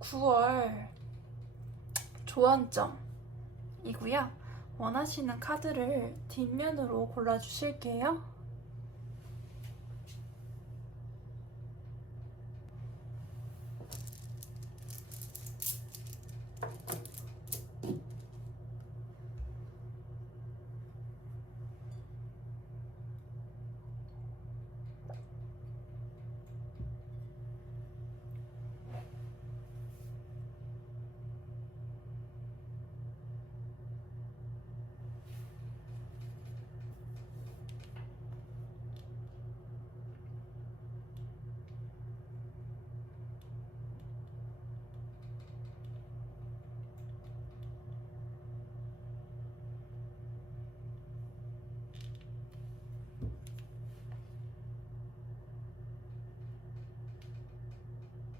9월 조언점이고요. 원하시는 카드를 뒷면으로 골라주실게요.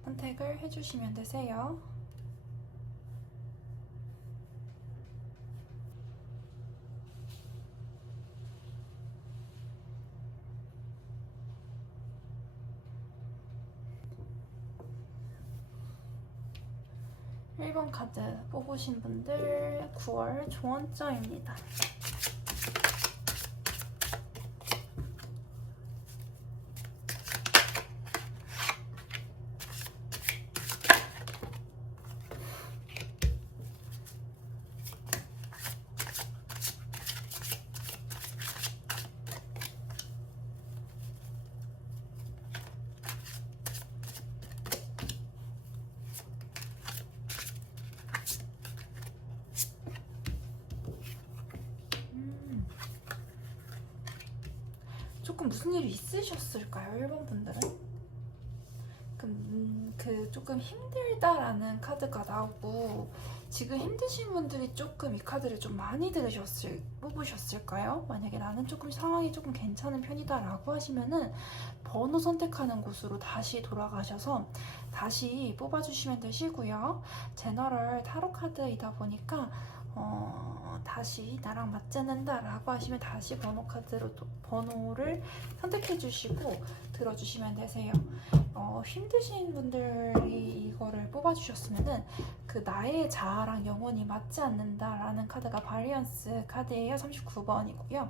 선택을 해주시면 되세요. (1번) 카드 뽑으신 분들 9월 조언점입니다. 조금 무슨 일이 있으셨을까요? 1번 분들은? 조금 힘들다라는 카드가 나오고, 지금 힘드신 분들이 조금 이 카드를 좀 많이 뽑으셨을까요? 만약에 나는 조금 상황이 조금 괜찮은 편이다라고 하시면은 번호 선택하는 곳으로 다시 돌아가셔서 다시 뽑아주시면 되시고요. 제너럴 타로 카드이다 보니까 다시 나랑 맞지 않는다 라고 하시면 다시 번호를 선택해 주시고 들어주시면 되세요. 힘드신 분들이 이거를 뽑아주셨으면은 나의 자아랑 영혼이 맞지 않는다 라는 카드가 바리언스 카드예요. 39번이고요.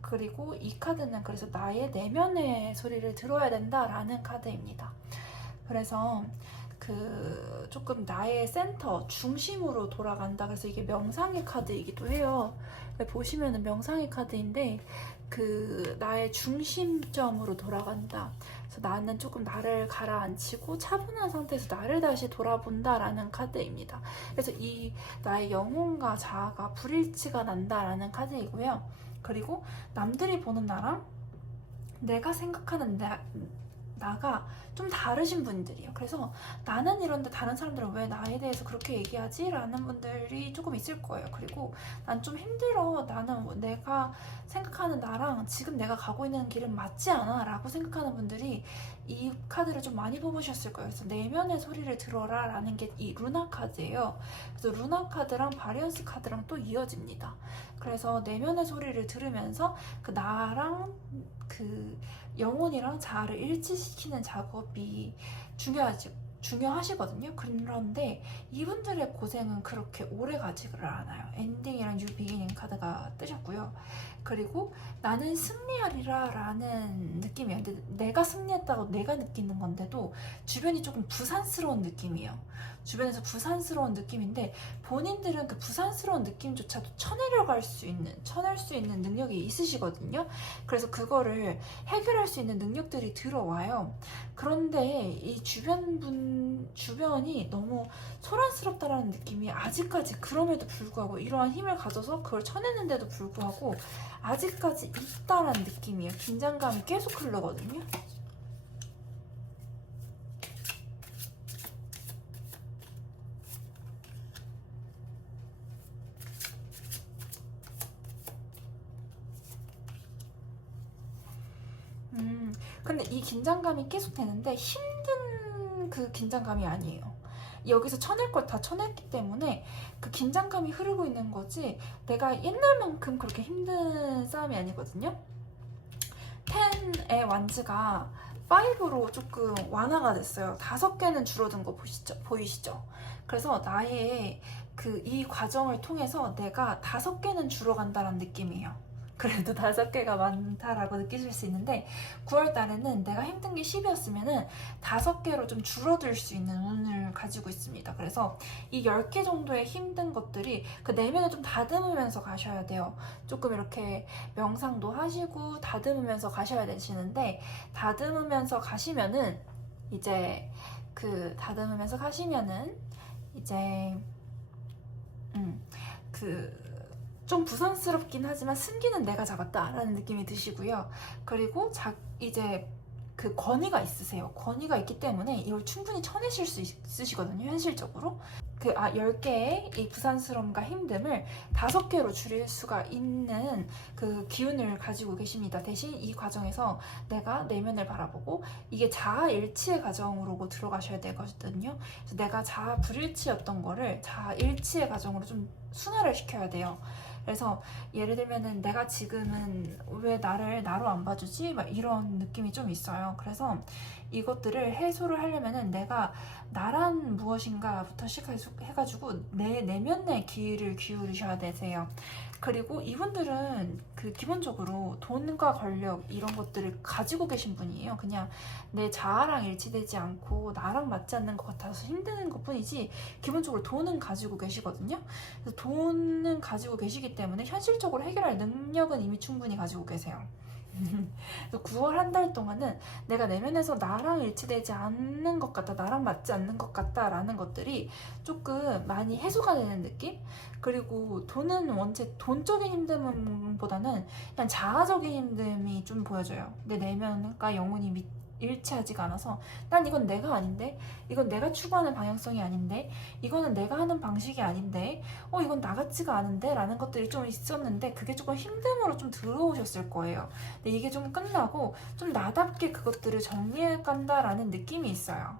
그리고 이 카드는 그래서 나의 내면의 소리를 들어야 된다 라는 카드입니다. 그래서 조금 나의 센터, 중심으로 돌아간다. 그래서 이게 명상의 카드이기도 해요. 보시면은 명상의 카드인데, 나의 중심점으로 돌아간다. 그래서 나는 조금 나를 가라앉히고 차분한 상태에서 나를 다시 돌아본다라는 카드입니다. 그래서 이 나의 영혼과 자아가 불일치가 난다라는 카드이고요. 그리고 남들이 보는 나랑 내가 생각하는 나가 좀 다르신 분들이에요. 그래서 나는 이런데 다른 사람들은 왜 나에 대해서 그렇게 얘기하지? 라는 분들이 조금 있을 거예요. 그리고 난 좀 힘들어. 나는 내가 생각하는 나랑 지금 내가 가고 있는 길은 맞지 않아 라고 생각하는 분들이 이 카드를 좀 많이 뽑으셨을 거예요. 그래서 내면의 소리를 들어라 라는 게 이 루나 카드예요. 그래서 루나 카드랑 바리언스 카드랑 또 이어집니다. 그래서 내면의 소리를 들으면서 나랑 영혼이랑 자아를 일치시키는 작업이 중요하시거든요. 그런데 이분들의 고생은 그렇게 오래 가지를 않아요. 엔딩이랑 뉴 비기닝 카드가 뜨셨고요. 그리고 나는 승리하리라 라는 느낌이에요. 근데 내가 승리했다고 내가 느끼는 건데도 주변이 조금 부산스러운 느낌이에요. 주변에서 부산스러운 느낌인데 본인들은 그 부산스러운 느낌조차도 쳐낼 수 있는 능력이 있으시거든요. 그래서 그거를 해결할 수 있는 능력들이 들어와요. 그런데 이 주변이 너무 소란스럽다라는 느낌이 아직까지, 그럼에도 불구하고 이러한 힘을 가져서 그걸 쳐내는데도 불구하고 아직까지 있다라는 느낌이에요. 긴장감이 계속 흐르거든요. 근데 이 긴장감이 계속 되는데 힘든 긴장감이 아니에요. 여기서 쳐낼 걸 다 쳐냈기 때문에 긴장감이 흐르고 있는 거지, 내가 옛날만큼 그렇게 힘든 싸움이 아니거든요. 10의 완즈가 5로 조금 완화가 됐어요. 5개는 줄어든 거 보이시죠? 그래서 나의 이 과정을 통해서 내가 5개는 줄어간다는 느낌이에요. 그래도 5개가 많다라고 느끼실 수 있는데 9월 달에는 내가 힘든 게 10이었으면은 5개로 좀 줄어들 수 있는 운을 가지고 있습니다. 그래서 이 10개 정도의 힘든 것들이 그 내면을 좀 다듬으면서 가셔야 돼요. 조금 이렇게 명상도 하시고 다듬으면서 가셔야 되시는데 다듬으면서 가시면은 이제 다듬으면서 가시면은 이제 좀 부담스럽긴 하지만 승기는 내가 잡았다라는 느낌이 드시고요. 그리고 이제 권위가 있으세요. 권위가 있기 때문에 이걸 충분히 쳐내실 수 있으시거든요. 현실적으로. 10개의 이 부산스러움과 힘듦을 5개로 줄일 수가 있는 기운을 가지고 계십니다. 대신 이 과정에서 내가 내면을 바라보고 이게 자아일치의 과정으로 들어가셔야 되거든요. 그래서 내가 자아 불일치였던 거를 자아일치의 과정으로 좀 순화를 시켜야 돼요. 그래서 예를 들면은 내가 지금은 왜 나를 나로 안 봐주지? 막 이런 느낌이 좀 있어요. 그래서 이것들을 해소를 하려면은 내가 나란 무엇인가부터 시작해가지고 내 내면의 기회를 기울이셔야 되세요. 그리고 이분들은 기본적으로 돈과 권력 이런 것들을 가지고 계신 분이에요. 그냥 내 자아랑 일치되지 않고 나랑 맞지 않는 것 같아서 힘드는 것 뿐이지 기본적으로 돈은 가지고 계시거든요. 그래서 돈은 가지고 계시기 때문에 현실적으로 해결할 능력은 이미 충분히 가지고 계세요. 9월 한 달 동안은 내가 내면에서 나랑 일치되지 않는 것 같다, 나랑 맞지 않는 것 같다 라는 것들이 조금 많이 해소가 되는 느낌? 그리고 돈은 원체 돈적인 힘듦보다는 그냥 자아적인 힘듦이 좀 보여져요. 내 내면과 영혼이 일치하지가 않아서 난 이건 내가 아닌데, 이건 내가 추구하는 방향성이 아닌데, 이거는 내가 하는 방식이 아닌데, 이건 나 같지가 않은데 라는 것들이 좀 있었는데 그게 조금 힘듦으로 좀 들어오셨을 거예요. 근데 이게 좀 끝나고 좀 나답게 그것들을 정리해 간다라는 느낌이 있어요.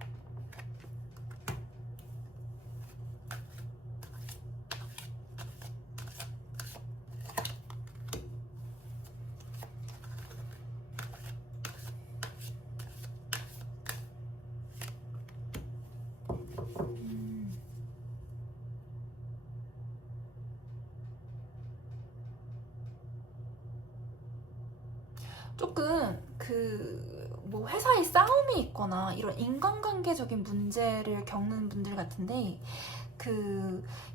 조금 뭐 회사에 싸움이 있거나 이런 인간관계적인 문제를 겪는 분들 같은데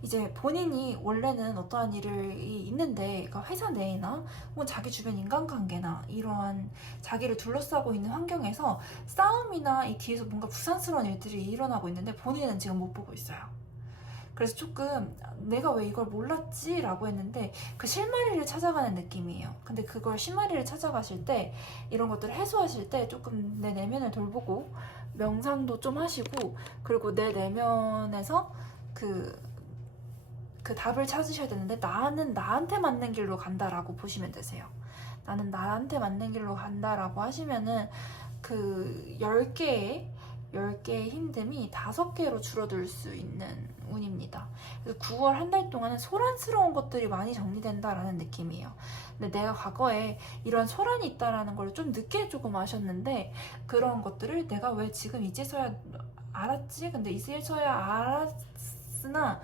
이제 본인이 원래는 어떠한 일이 있는데 그러니까 회사 내나 혹은 자기 주변 인간관계나 이러한 자기를 둘러싸고 있는 환경에서 싸움이나 이 뒤에서 뭔가 부산스러운 일들이 일어나고 있는데 본인은 지금 못 보고 있어요. 그래서 조금 내가 왜 이걸 몰랐지? 라고 했는데 그 실마리를 찾아가는 느낌이에요. 근데 그걸 실마리를 찾아가실 때 이런 것들을 해소하실 때 조금 내 내면을 돌보고 명상도 좀 하시고 그리고 내 내면에서 그 답을 찾으셔야 되는데 나는 나한테 맞는 길로 간다라고 보시면 되세요. 나는 나한테 맞는 길로 간다라고 하시면은 10개의 힘듦이 5개로 줄어들 수 있는 운입니다. 그래서 9월 한 달 동안은 소란스러운 것들이 많이 정리된다라는 느낌이에요. 근데 내가 과거에 이런 소란이 있다라는 걸 좀 늦게 조금 아셨는데 그런 것들을 내가 왜 지금 이제서야 알았지? 근데 이제서야 알았으나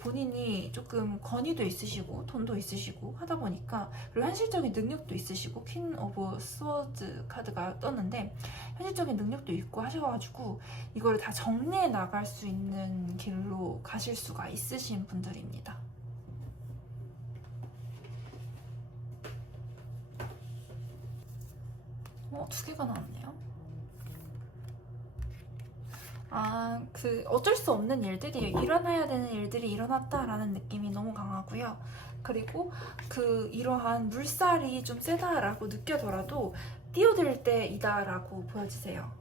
본인이 조금 권위도 있으시고 돈도 있으시고 하다 보니까 그리고 현실적인 능력도 있으시고 퀸 오브 스워드 카드가 떴는데 현실적인 능력도 있고 하셔가지고 이걸 다 정리해 나갈 수 있는 길로 가실 수가 있으신 분들입니다. 2개가 나왔네요. 어쩔 수 없는 일들이 일어나야 되는 일들이 일어났다라는 느낌이 너무 강하고요. 그리고 이러한 물살이 좀 세다라고 느껴더라도 뛰어들 때이다라고 보여지세요.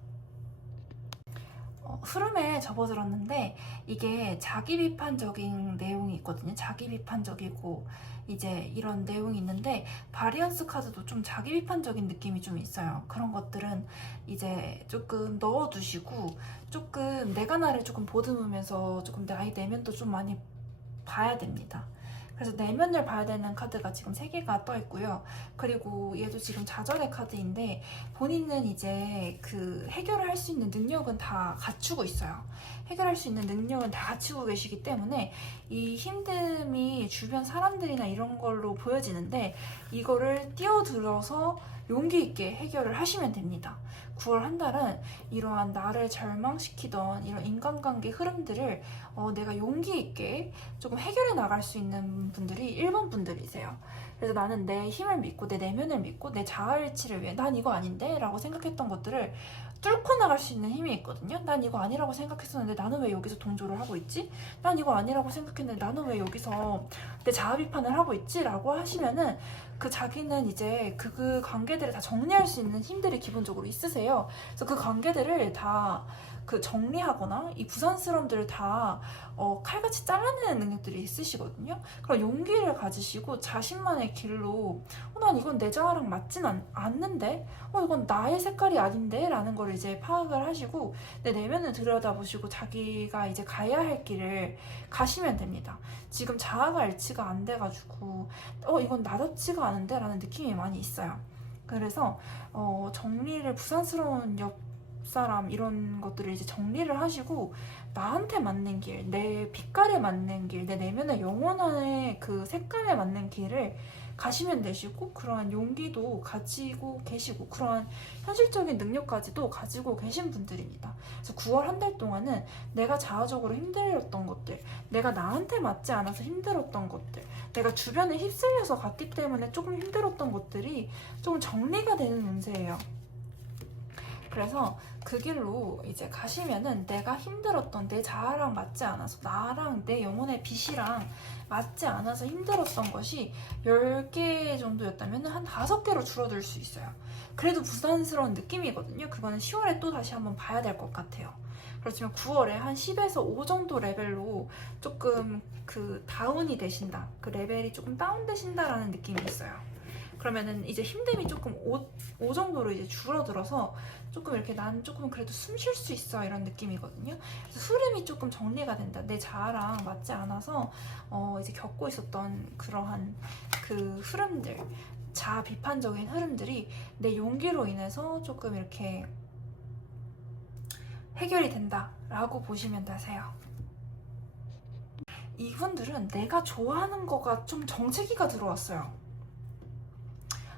흐름에 접어들었는데 이게 자기 비판적인 내용이 있거든요. 자기 비판적이고 이제 이런 내용이 있는데 바리언스 카드도 좀 자기 비판적인 느낌이 좀 있어요. 그런 것들은 이제 조금 넣어두시고 조금 내가 나를 조금 보듬으면서 조금 나의 내면도 좀 많이 봐야 됩니다. 그래서 내면을 봐야 되는 카드가 지금 3개가 떠 있고요. 그리고 얘도 지금 좌절의 카드인데 본인은 이제 그 해결을 할 수 있는 능력은 다 갖추고 있어요. 해결할 수 있는 능력은 다 갖추고 계시기 때문에 이 힘듦이 주변 사람들이나 이런 걸로 보여지는데 이거를 뛰어들어서 용기 있게 해결을 하시면 됩니다. 9월 한 달은 이러한 나를 절망시키던 이런 인간관계 흐름들을 내가 용기 있게 조금 해결해 나갈 수 있는 분들이 1번 분들이세요. 그래서 나는 내 힘을 믿고 내 내면을 믿고 내 자아일치를 위해 난 이거 아닌데? 라고 생각했던 것들을 뚫고 나갈 수 있는 힘이 있거든요. 난 이거 아니라고 생각했었는데 나는 왜 여기서 동조를 하고 있지? 난 이거 아니라고 생각했는데 나는 왜 여기서 내 자아 비판을 하고 있지? 라고 하시면은 그 자기는 이제 그 관계들을 다 정리할 수 있는 힘들이 기본적으로 있으세요. 그래서 그 관계들을 다 그 정리하거나 이 부산스러움들을 다 칼같이 잘라내는 능력들이 있으시거든요. 그런 용기를 가지시고 자신만의 길로 난 이건 내 자아랑 맞진 않는데 이건 나의 색깔이 아닌데 라는 걸 이제 파악을 하시고 내 내면을 들여다보시고 자기가 이제 가야 할 길을 가시면 됩니다. 지금 자아가 일치가 안 돼가지고 이건 나답지가 않은데 라는 느낌이 많이 있어요. 그래서 정리를 부산스러운 옆사람 이런 것들을 이제 정리를 하시고 나한테 맞는 길, 내 빛깔에 맞는 길, 내 내면의 영혼의 그 색감에 맞는 길을 가시면 되시고 그러한 용기도 가지고 계시고 그러한 현실적인 능력까지도 가지고 계신 분들입니다. 그래서 9월 한 달 동안은 내가 자아적으로 힘들었던 것들, 내가 나한테 맞지 않아서 힘들었던 것들, 내가 주변에 휩쓸려서 갔기 때문에 조금 힘들었던 것들이 조금 정리가 되는 운세예요. 그래서 그 길로 이제 가시면은 내가 힘들었던 내 자아랑 맞지 않아서 나랑 내 영혼의 빛이랑 맞지 않아서 힘들었던 것이 10개 정도였다면 한 5개로 줄어들 수 있어요. 그래도 부담스러운 느낌이거든요. 그거는 10월에 또 다시 한번 봐야 될 것 같아요. 그렇지만 9월에 한 10에서 5 정도 레벨로 조금 그 다운이 되신다. 그 레벨이 조금 다운되신다라는 느낌이 있어요. 그러면은 이제 힘듦이 조금 5 정도로 이제 줄어들어서 조금 이렇게 난 조금 그래도 숨 쉴 수 있어 이런 느낌이거든요. 그래서 흐름이 조금 정리가 된다. 내 자아랑 맞지 않아서 이제 겪고 있었던 그러한 그 흐름들, 자아 비판적인 흐름들이 내 용기로 인해서 조금 이렇게 해결이 된다라고 보시면 되세요. 이분들은 내가 좋아하는 거가 좀 정체기가 들어왔어요.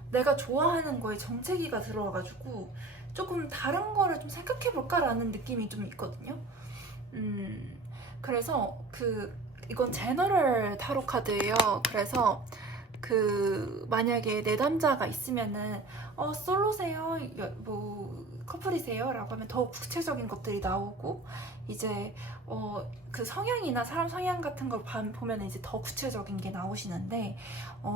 내가 좋아하는 거에 정체기가 들어와가지고 조금 다른 거를 좀 생각해볼까라는 느낌이 좀 있거든요. 그래서 이건 제너럴 타로 카드예요. 그래서 만약에 내담자가 있으면은 솔로세요? 뭐 커플이세요? 라고 하면 더 구체적인 것들이 나오고 이제 그 성향이나 사람 성향 같은 걸 보면 이제 더 구체적인 게 나오시는데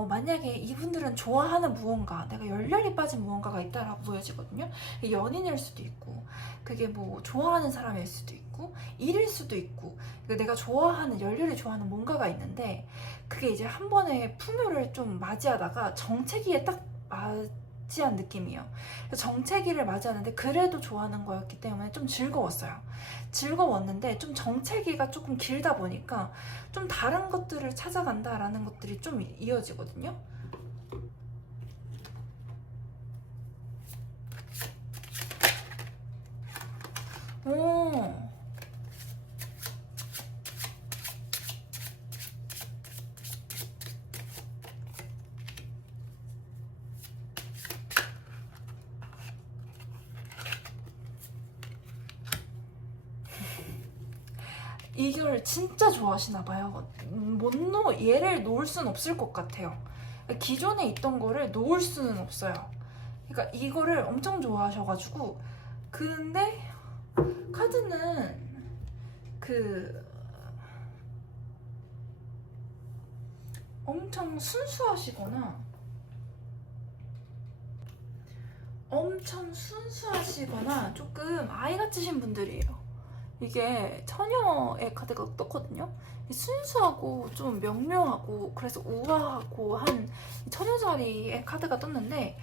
만약에 이분들은 좋아하는 무언가, 내가 열렬히 빠진 무언가가 있다라고 보여지거든요. 연인일 수도 있고 그게 뭐 좋아하는 사람일 수도 있고 일일 수도 있고 내가 좋아하는, 열렬히 좋아하는 뭔가가 있는데 그게 이제 한 번에 풍요를 좀 맞이하다가 정체기에 딱 맞이한 느낌이에요. 정체기를 맞이하는데 그래도 좋아하는 거였기 때문에 좀 즐거웠어요. 즐거웠는데 좀 정체기가 조금 길다 보니까 좀 다른 것들을 찾아간다라는 것들이 좀 이어지거든요. 오. 이걸 진짜 좋아하시나 봐요. 얘를 놓을 수는 없을 것 같아요. 기존에 있던 거를 놓을 수는 없어요. 그러니까 이거를 엄청 좋아하셔가지고 근데 카드는 엄청 순수하시거나 조금 아이 같으신 분들이에요. 이게 처녀의 카드가 떴거든요. 순수하고 좀 명료하고 그래서 우아하고 한 처녀 자리의 카드가 떴는데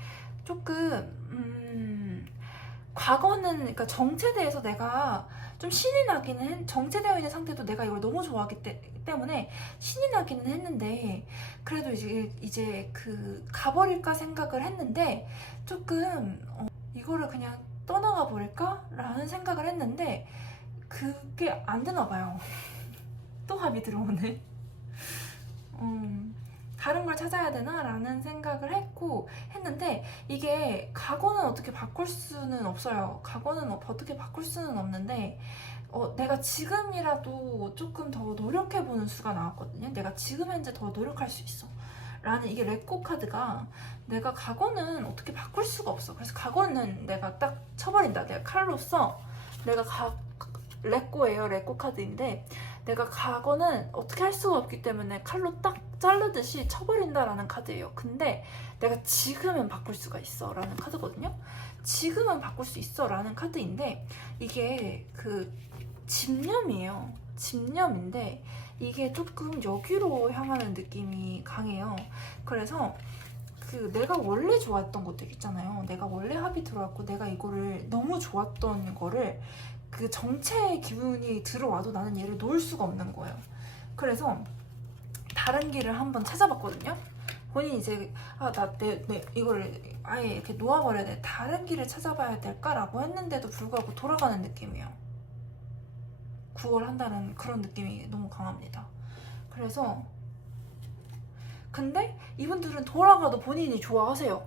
조금 과거는 그러니까 정체돼서 내가 좀 신이 나기는 정체되어 있는 상태도 내가 이걸 너무 좋아하기 때문에 신이 나기는 했는데 그래도 이제 그 가버릴까 생각을 했는데 조금 이거를 그냥 떠나가 버릴까? 라는 생각을 했는데 그게 안 되나 봐요. 또 합이 들어오네. 다른 걸 찾아야 되나? 라는 생각을 했는데 이게 과거는 어떻게 바꿀 수는 없어요. 과거는 어떻게 바꿀 수는 없는데 내가 지금이라도 조금 더 노력해보는 수가 나왔거든요. 내가 지금 현재 더 노력할 수 있어. 라는 이게 레꼬 카드가 내가 과거는 어떻게 바꿀 수가 없어. 그래서 과거는 내가 딱 쳐버린다. 내가 칼로서 내가 레꼬예요. 레꼬 카드인데 내가 과거는 어떻게 할 수가 없기 때문에 칼로 딱 자르듯이 쳐버린다라는 카드예요. 근데 내가 지금은 바꿀 수가 있어 라는 카드거든요. 지금은 바꿀 수 있어 라는 카드인데 이게 그 집념이에요. 집념인데 이게 조금 여기로 향하는 느낌이 강해요. 그래서 그 내가 원래 좋아했던 것들 있잖아요. 내가 원래 합이 들어왔고 내가 이거를 너무 좋았던 거를 그 정체의 기분이 들어와도 나는 얘를 놓을 수가 없는 거예요. 그래서 다른 길을 한번 찾아봤거든요. 본인이 이제 이걸 아예 이렇게 놓아버려야 돼. 다른 길을 찾아봐야 될까라고 했는데도 불구하고 돌아가는 느낌이에요. 구걸한다는 그런 느낌이 너무 강합니다. 그래서 근데 이분들은 돌아가도 본인이 좋아하세요.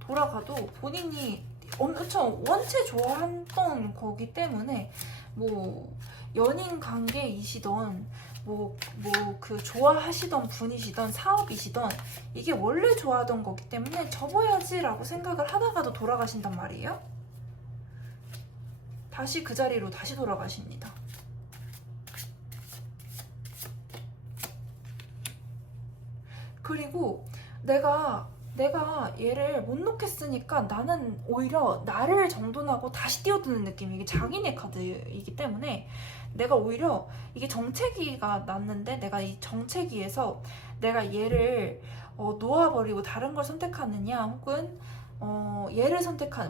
돌아가도 본인이 엄청 원체 좋아했던 거기 때문에 뭐 연인 관계이시던 뭐 그 좋아하시던 분이시던 사업이시던 이게 원래 좋아하던 거기 때문에 접어야지라고 생각을 하다가도 돌아가신단 말이에요. 다시 그 자리로 다시 돌아가십니다. 그리고 내가 얘를 못 놓겠으니까 나는 오히려 나를 정돈하고 다시 뛰어드는 느낌이 이게 장인의 카드이기 때문에 내가 오히려 이게 정체기가 났는데 내가 이 정체기에서 내가 얘를 놓아버리고 다른 걸 선택하느냐 혹은 얘를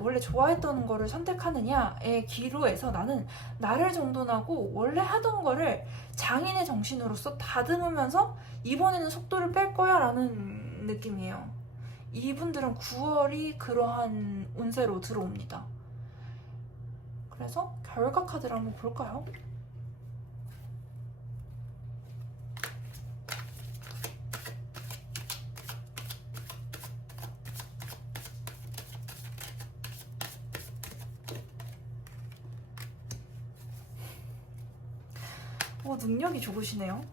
원래 좋아했던 거를 선택하느냐의 기로에서 나는 나를 정돈하고 원래 하던 거를 장인의 정신으로서 다듬으면서 이번에는 속도를 뺄 거야 라는 느낌이에요. 이분들은 9월이 그러한 운세로 들어옵니다. 그래서 결과 카드를 한번 볼까요? 능력이 좋으시네요.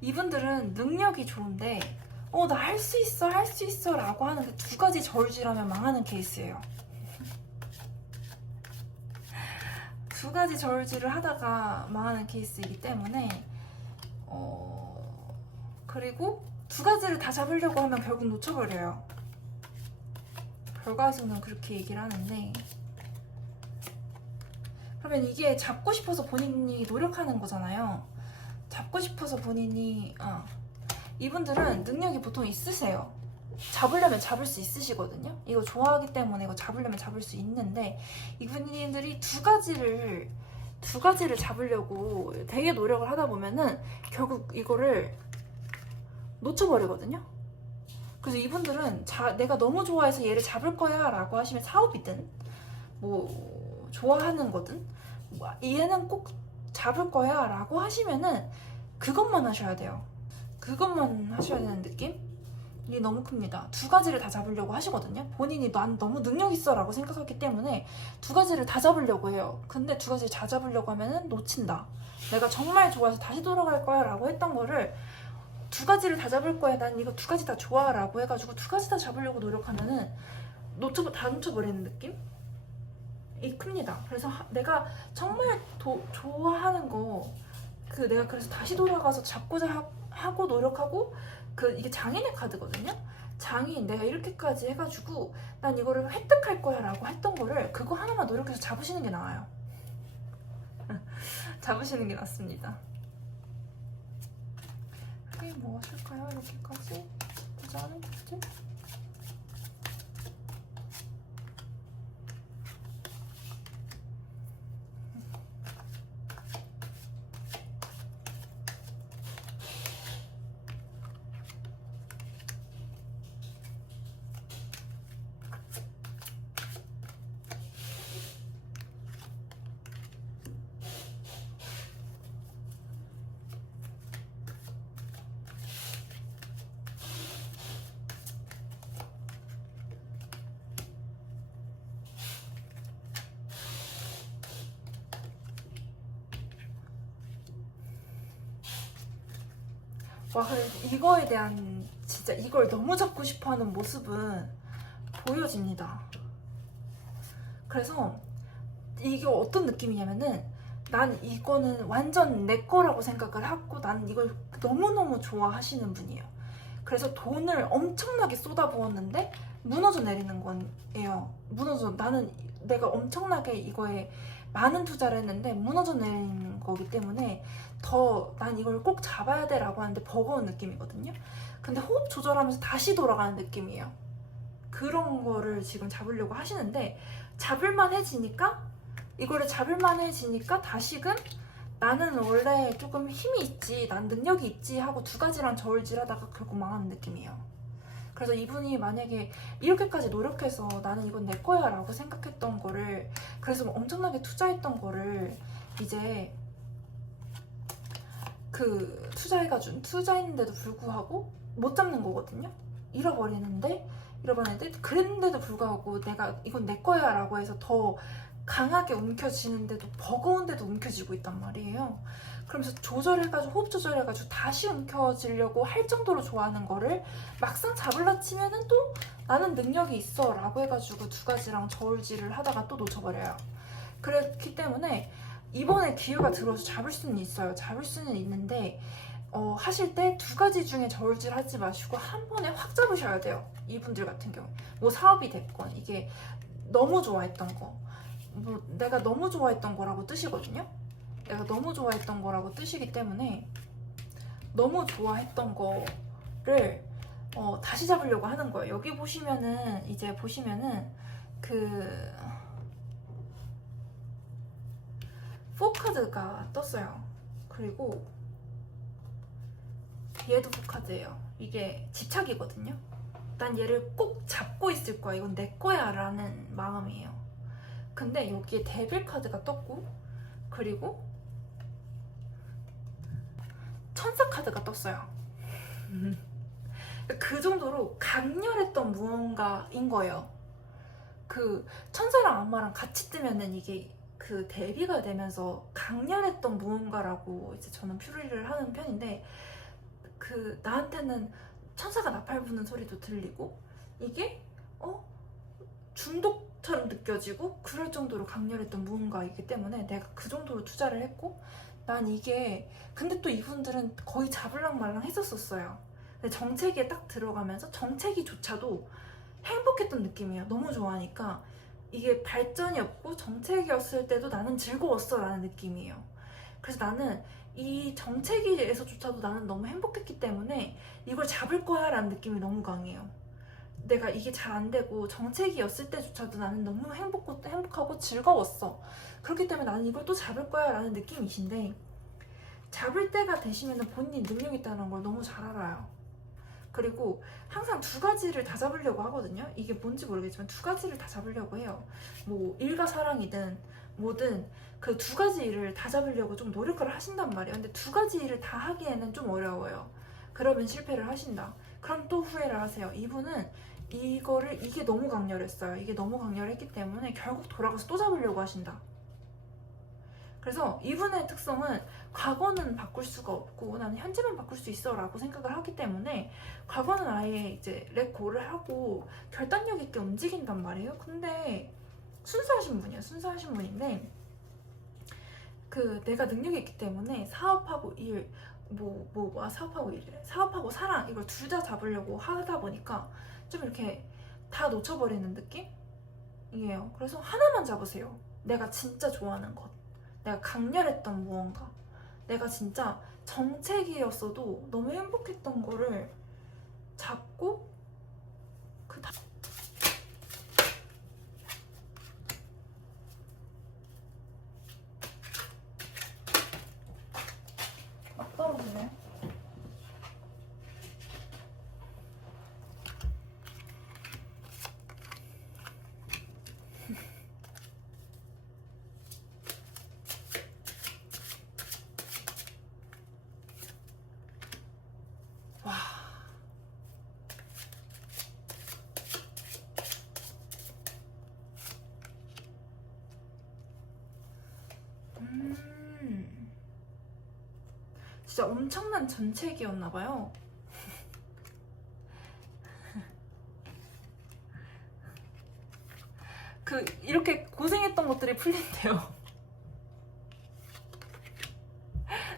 이분들은 능력이 좋은데 나 할 수 있어 할 수 있어 라고 하는 그 두 가지 저울질하면 망하는 케이스예요. 두 가지 저울질을 하다가 망하는 케이스이기 때문에 그리고 두 가지를 다 잡으려고 하면 결국 놓쳐버려요. 결과에서는 그렇게 얘기를 하는데 그러면 이게 잡고 싶어서 본인이 노력하는 거잖아요. 잡고 싶어서 본인이 이분들은 능력이 보통 있으세요. 잡으려면 잡을 수 있으시거든요. 이거 좋아하기 때문에 이거 잡으려면 잡을 수 있는데 이분들이 두 가지를 잡으려고 되게 노력을 하다 보면은 결국 이거를 놓쳐버리거든요. 그래서 이분들은 내가 너무 좋아해서 얘를 잡을 거야 라고 하시면 사업이든 뭐 좋아하는 거든 얘는 꼭 잡을 거야 라고 하시면은 그것만 하셔야 돼요. 그것만 하셔야 되는 느낌? 이게 너무 큽니다. 두 가지를 다 잡으려고 하시거든요. 본인이 난 너무 능력 있어 라고 생각하기 때문에 두 가지를 다 잡으려고 해요. 근데 두 가지를 다 잡으려고 하면은 놓친다. 내가 정말 좋아해서 다시 돌아갈 거야 라고 했던 거를 두 가지를 다 잡을 거야 난 이거 두 가지 다 좋아 라고 해가지고 두 가지 다 잡으려고 노력하면은 다 놓쳐버리는 느낌? 이 큽니다. 그래서 내가 정말 좋아하는 거 내가 그래서 다시 돌아가서 잡고자 하고 노력하고 이게 장인의 카드거든요. 장인 내가 이렇게까지 해가지고 난 이거를 획득할 거야 라고 했던 거를 그거 하나만 노력해서 잡으시는 게 나아요. 잡으시는 게 낫습니다. 그게 무엇일까요? 이렇게까지 보자 하는 것들? 와, 근데 이거에 대한 진짜 이걸 너무 잡고 싶어하는 모습은 보여집니다. 그래서 이게 어떤 느낌이냐면은 난 이거는 완전 내 거라고 생각을 하고 난 이걸 너무너무 좋아하시는 분이에요. 그래서 돈을 엄청나게 쏟아부었는데 무너져 내리는 거예요. 나는 내가 엄청나게 이거에 많은 투자를 했는데 무너져 내리는 거기 때문에 더 난 이걸 꼭 잡아야 돼 라고 하는데 버거운 느낌이거든요. 근데 호흡 조절하면서 다시 돌아가는 느낌이에요. 그런 거를 지금 잡으려고 하시는데 이거를 잡을만해지니까 다시금 나는 원래 조금 힘이 있지, 난 능력이 있지 하고 두 가지랑 저울질하다가 결국 망하는 느낌이에요. 그래서 이분이 만약에 이렇게까지 노력해서 나는 이건 내 거야 라고 생각했던 거를, 그래서 엄청나게 투자했던 거를 이제 그 투자했는데도 불구하고 못 잡는 거거든요. 잃어버리는데 그랬는데도 불구하고 내가 이건 내 거야 라고 해서 더 강하게 움켜쥐는데도 버거운데도 움켜쥐고 있단 말이에요. 그러면서 호흡 조절해가지고 다시 움켜쥐려고 할 정도로 좋아하는 거를 막상 잡으려 치면은 또 나는 능력이 있어 라고 해가지고 두 가지랑 저울질을 하다가 또 놓쳐버려요. 그렇기 때문에 이번에 기회가 들어서 잡을 수는 있어요. 잡을 수는 있는데 하실 때 두 가지 중에 저울질 하지 마시고 한 번에 확 잡으셔야 돼요. 이분들 같은 경우 뭐 사업이 됐건 이게 너무 좋아했던 거, 뭐 내가 너무 좋아했던 거라고 뜻이거든요. 내가 너무 좋아했던 거라고 뜻이기 때문에 너무 좋아했던 거를 다시 잡으려고 하는 거예요. 여기 보시면은 그 4카드가 떴어요. 그리고 얘도 4카드예요. 이게 집착이거든요. 난 얘를 꼭 잡고 있을 거야. 이건 내 거야 라는 마음이에요. 근데 여기에 데빌 카드가 떴고 그리고 천사 카드가 떴어요. 그 정도로 강렬했던 무언가인 거예요. 그 천사랑 악마랑 같이 뜨면은 이게 그 대비가 되면서 강렬했던 무언가라고 이제 저는 표리를 하는 편인데, 그 나한테는 천사가 나팔 부는 소리도 들리고 이게 중독처럼 느껴지고 그럴 정도로 강렬했던 무언가이기 때문에 내가 그 정도로 투자를 했고, 난 이게 근데 또 이분들은 거의 잡을랑 말랑 했었어요. 근데 정체기에 딱 들어가면서 정체기조차도 행복했던 느낌이에요. 너무 좋아하니까 이게 발전이 없고 정체기였을 때도 나는 즐거웠어 라는 느낌이에요. 그래서 나는 이 정체기에서조차도 나는 너무 행복했기 때문에 이걸 잡을 거야 라는 느낌이 너무 강해요. 내가 이게 잘 안 되고 정체기였을 때조차도 나는 너무 행복하고 즐거웠어. 그렇기 때문에 나는 이걸 또 잡을 거야 라는 느낌이신데, 잡을 때가 되시면 본인이 능력 있다는 걸 너무 잘 알아요. 그리고 항상 두 가지를 다 잡으려고 하거든요. 이게 뭔지 모르겠지만 두 가지를 다 잡으려고 해요. 뭐 일과 사랑이든 뭐든 그 두 가지 일을 다 잡으려고 좀 노력을 하신단 말이에요. 근데 두 가지 일을 다 하기에는 좀 어려워요. 그러면 실패를 하신다. 그럼 또 후회를 하세요. 이분은 이게 너무 강렬했어요. 이게 너무 강렬했기 때문에 결국 돌아가서 또 잡으려고 하신다. 그래서 이분의 특성은 과거는 바꿀 수가 없고 나는 현재만 바꿀 수 있어 라고 생각을 하기 때문에 과거는 아예 이제 렛고를 하고 결단력 있게 움직인단 말이에요. 근데 순수하신 분이에요. 순수하신 분인데 그 내가 능력이 있기 때문에 사업하고 일 사업하고 일이래. 사업하고 사랑 이걸 둘 다 잡으려고 하다 보니까 좀 이렇게 다 놓쳐버리는 느낌이에요. 그래서 하나만 잡으세요. 내가 진짜 좋아하는 것, 내가 강렬했던 무언가, 내가 진짜 정책이었어도 너무 행복했던 거를 잡고 그 다... 막 떨어지네. 와. 진짜 엄청난 전책이었나봐요. 이렇게 고생했던 것들이 풀린대요.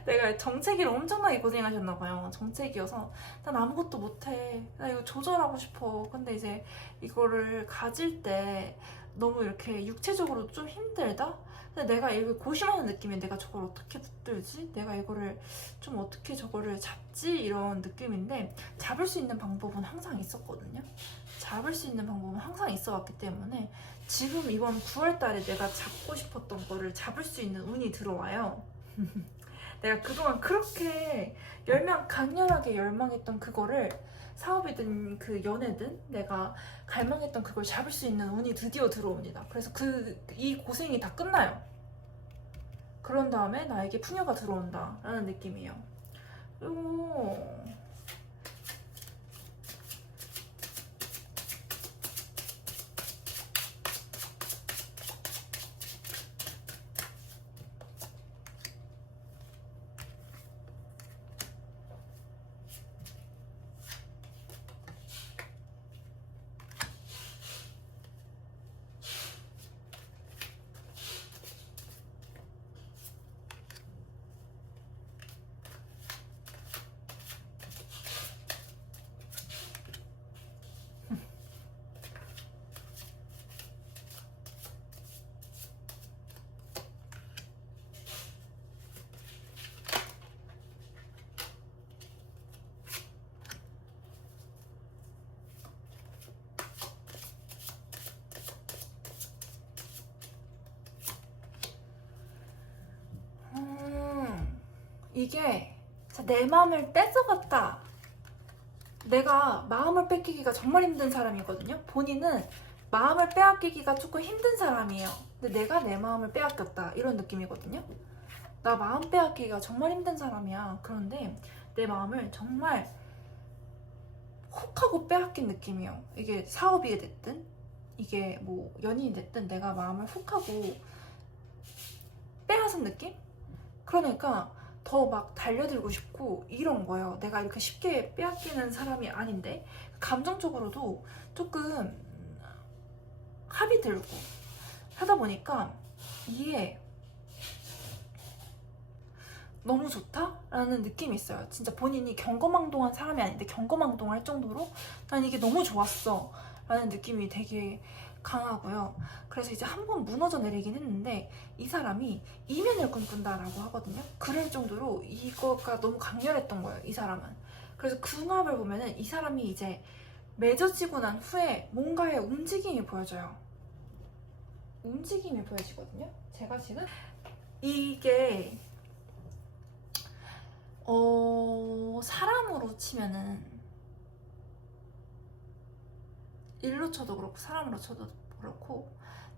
내가 정체기를 엄청나게 고생하셨나봐요. 정체기여서 난 아무것도 못해. 나 이거 조절하고 싶어. 근데 이제 이거를 가질 때 너무 이렇게 육체적으로 좀 힘들다? 근데 내가 이걸 고심하는 느낌이 내가 저걸 어떻게 붙들지? 내가 이거를 좀 어떻게 저거를 잡지? 이런 느낌인데 잡을 수 있는 방법은 항상 있었거든요. 잡을 수 있는 방법은 항상 있어 왔기 때문에 지금 이번 9월달에 내가 잡고 싶었던 거를 잡을 수 있는 운이 들어와요. 내가 그동안 그렇게 강렬하게 열망했던 그거를 사업이든 그 연애든 내가 갈망했던 그걸 잡을 수 있는 운이 드디어 들어옵니다. 그래서 이 고생이 다 끝나요. 그런 다음에 나에게 풍요가 들어온다 라는 느낌이에요. 그리고 이게 내 마음을 뺏어갔다. 내가 마음을 뺏기기가 정말 힘든 사람이거든요. 본인은 마음을 빼앗기기가 조금 힘든 사람이에요. 근데 내가 내 마음을 빼앗겼다 이런 느낌이거든요. 나 마음 빼앗기기가 정말 힘든 사람이야. 그런데 내 마음을 정말 훅 하고 빼앗긴 느낌이에요. 이게 사업이 됐든 이게 뭐 연인이 됐든 내가 마음을 훅 하고 빼앗은 느낌? 그러니까 더 막 달려들고 싶고 이런 거예요. 내가 이렇게 쉽게 빼앗기는 사람이 아닌데 감정적으로도 조금 합이 들고 하다 보니까 이게 너무 좋다라는 느낌이 있어요. 진짜 본인이 경거망동한 사람이 아닌데 경거망동할 정도로 난 이게 너무 좋았어 라는 느낌이 되게 강하고요. 그래서 이제 한 번 무너져 내리긴 했는데 이 사람이 이면을 꿈꾼다라고 하거든요. 그럴 정도로 이거가 너무 강렬했던 거예요. 이 사람은. 그래서 그 궁합을 보면은 이 사람이 이제 맺어지고 난 후에 뭔가의 움직임이 보여져요. 움직임이 보여지거든요. 제가 지금 이게 사람으로 치면은 일로 쳐도 그렇고 사람으로 쳐도 그렇고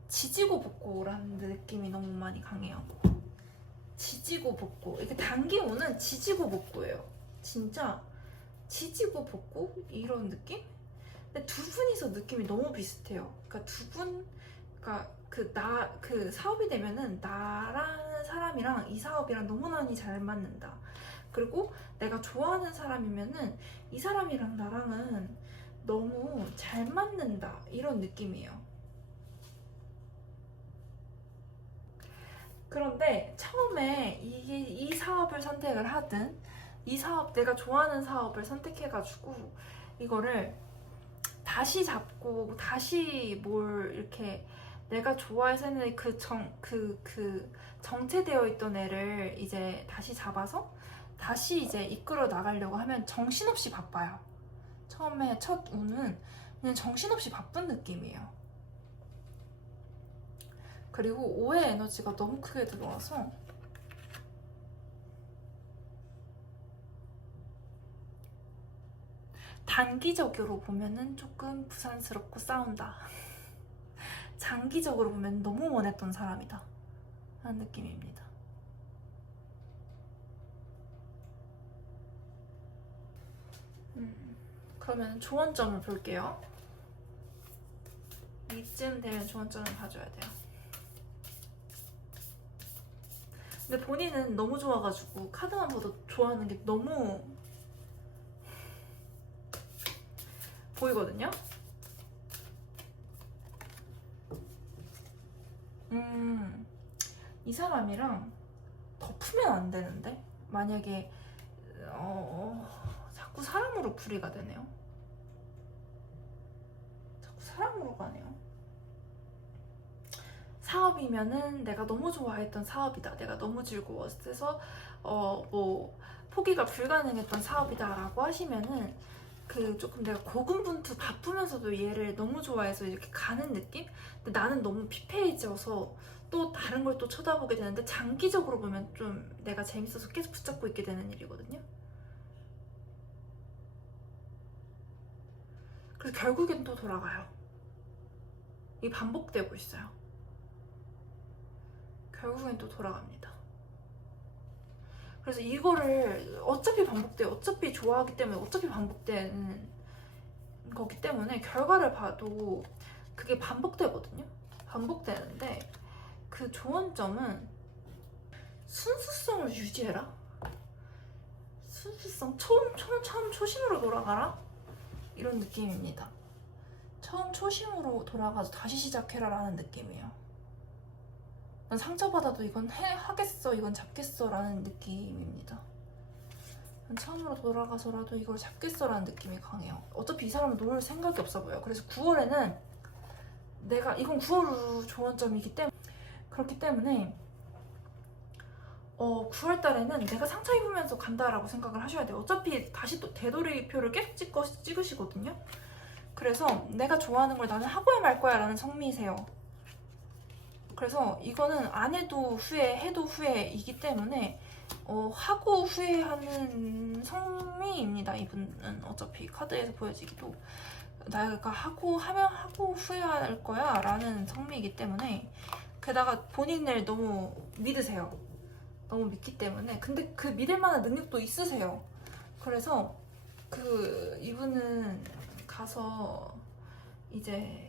지지고 볶고라는 느낌이 너무 많이 강해요. 지지고 볶고 이렇게 단기호는 지지고 볶고예요. 진짜 지지고 볶고 이런 느낌? 근데 두 분이서 느낌이 너무 비슷해요. 그러니까 그 사업이 되면은 나라는 사람이랑 이 사업이랑 너무나 잘 맞는다. 그리고 내가 좋아하는 사람이면은 이 사람이랑 나랑은 너무 잘 맞는다 이런 느낌이에요. 그런데 처음에 이 사업을 선택을 하든 이 사업, 내가 좋아하는 사업을 선택해가지고 이거를 다시 잡고 다시 뭘 이렇게 내가 좋아해서 했는데 그 정체되어 있던 애를 이제 다시 잡아서 다시 이제 이끌어 나가려고 하면 정신없이 바빠요. 처음에 첫 운은 그냥 정신없이 바쁜 느낌이에요. 그리고 5의 에너지가 너무 크게 들어와서 단기적으로 보면은 조금 부산스럽고 싸운다. 장기적으로 보면 너무 원했던 사람이다 하는 느낌입니다. 그러면 조언점을 볼게요. 이쯤 되면 조언점을 봐줘야 돼요. 근데 본인은 너무 좋아가지고 카드만 봐도 좋아하는 게 너무 보이거든요. 이 사람이랑 덮으면 안 되는데 만약에 자꾸 사람으로 풀이가 되네요. 자꾸 사람으로 가네요. 사업이면은 내가 너무 좋아했던 사업이다, 내가 너무 즐거웠어서 뭐 포기가 불가능했던 사업이다 라고 하시면은 그 조금 내가 고군분투 바쁘면서도 얘를 너무 좋아해서 이렇게 가는 느낌? 근데 나는 너무 피폐해져서 또 다른 걸 또 쳐다보게 되는데 장기적으로 보면 좀 내가 재밌어서 계속 붙잡고 있게 되는 일이거든요. 그래서 결국엔 또 돌아가요. 이게 반복되고 있어요. 결국엔 또 돌아갑니다. 그래서 이거를 어차피 반복돼요. 어차피 좋아하기 때문에 어차피 반복되는 거기 때문에 결과를 봐도 그게 반복되거든요. 반복되는데 그 좋은 점은 순수성을 유지해라. 순수성, 처음 초심으로 돌아가라. 이런 느낌입니다. 처음 초심으로 돌아가서 다시 시작해라 라는 느낌이에요. 난 상처받아도 이건 하겠어, 이건 잡겠어 라는 느낌입니다. 난 처음으로 돌아가서라도 이걸 잡겠어 라는 느낌이 강해요. 어차피 이 사람은 놓을 생각이 없어 보여요. 그래서 9월에는 내가 이건 9월 조언점이기 때문에 그렇기 때문에 9월 달에는 내가 상처 입으면서 간다라고 생각을 하셔야 돼요. 어차피 다시 또 되돌이표를 계속 찍으시거든요. 그래서 내가 좋아하는 걸 나는 하고야 말 거야 라는 성미세요. 그래서 이거는 안 해도 후회, 해도 후회이기 때문에 하고 후회하는 성미입니다. 이분은 어차피 카드에서 보여지기도 내가 하고 후회할 거야 라는 성미이기 때문에 게다가 본인을 너무 믿으세요. 너무 믿기 때문에 근데 그 믿을 만한 능력도 있으세요. 그래서 이분은 가서 이제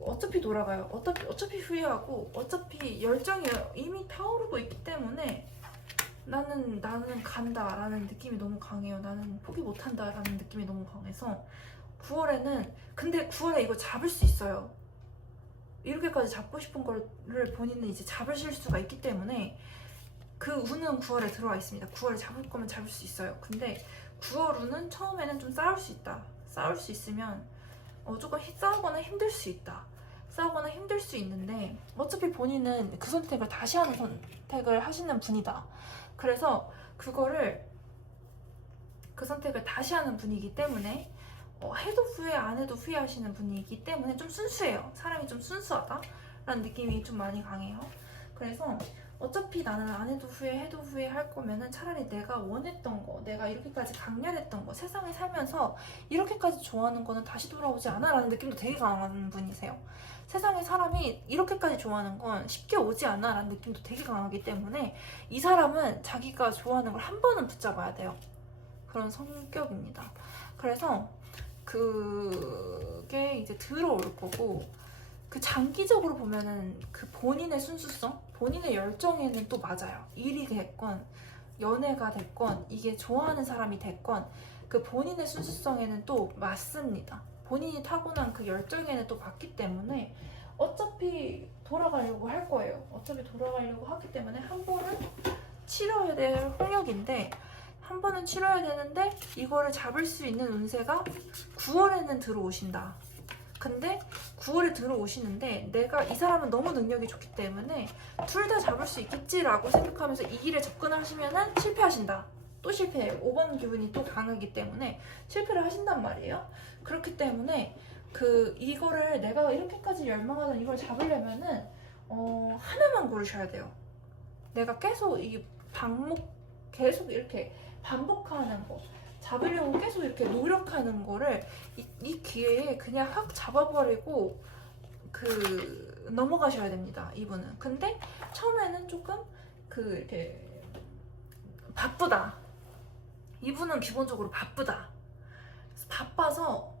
어차피 돌아가요. 어차피 후회하고 어차피 열정이 이미 타오르고 있기 때문에 나는 간다라는 느낌이 너무 강해요. 나는 포기 못한다라는 느낌이 너무 강해서 9월에는 근데 9월에 이거 잡을 수 있어요. 이렇게까지 잡고 싶은 거를 본인은 이제 잡으실 수가 있기 때문에 그 운은 9월에 들어와 있습니다. 9월에 잡을 거면 잡을 수 있어요. 근데 9월 운은 처음에는 좀 싸울 수 있다. 싸울 수 있으면 조금 싸우거나 힘들 수 있다. 싸우거나 힘들 수 있는데 어차피 본인은 그 선택을 다시 하는 선택을 하시는 분이다. 그래서 그 선택을 다시 하는 분이기 때문에 해도 후회 안 해도 후회하시는 분이기 때문에 좀 순수해요. 사람이 좀 순수하다 라는 느낌이 좀 많이 강해요. 그래서 어차피 나는 안 해도 후회 해도 후회 할 거면은 차라리 내가 원했던 거, 내가 이렇게까지 강렬했던 거, 세상에 살면서 이렇게까지 좋아하는 거는 다시 돌아오지 않아 라는 느낌도 되게 강한 분이세요. 세상에 사람이 이렇게까지 좋아하는 건 쉽게 오지 않아 라는 느낌도 되게 강하기 때문에 이 사람은 자기가 좋아하는 걸 한 번은 붙잡아야 돼요. 그런 성격입니다. 그래서 그게 이제 들어올 거고 장기적으로 보면은 본인의 순수성, 본인의 열정에는 또 맞아요. 일이 됐건 연애가 됐건 이게 좋아하는 사람이 됐건 본인의 순수성에는 또 맞습니다. 본인이 타고난 열정에는 또 맞기 때문에 어차피 돌아가려고 할 거예요. 어차피 돌아가려고 하기 때문에 한 번은 치러야 될 홍역인데 한 번은 치러야 되는데 이거를 잡을 수 있는 운세가 9월에는 들어오신다. 근데 9월에 들어오시는데 내가 이 사람은 너무 능력이 좋기 때문에 둘 다 잡을 수 있겠지라고 생각하면서 이 길에 접근하시면은 실패하신다. 또 실패해요. 5번 기분이 또 강하기 때문에 실패를 하신단 말이에요. 그렇기 때문에 이거를 내가 이렇게까지 열망하던 이걸 잡으려면은 하나만 고르셔야 돼요. 내가 계속 계속 이렇게 반복하는 거 잡으려고 계속 이렇게 노력하는 거를 이 기회에 그냥 확 잡아버리고 넘어가셔야 됩니다. 이분은. 근데 처음에는 조금 이렇게 바쁘다. 이분은 기본적으로 바쁘다. 바빠서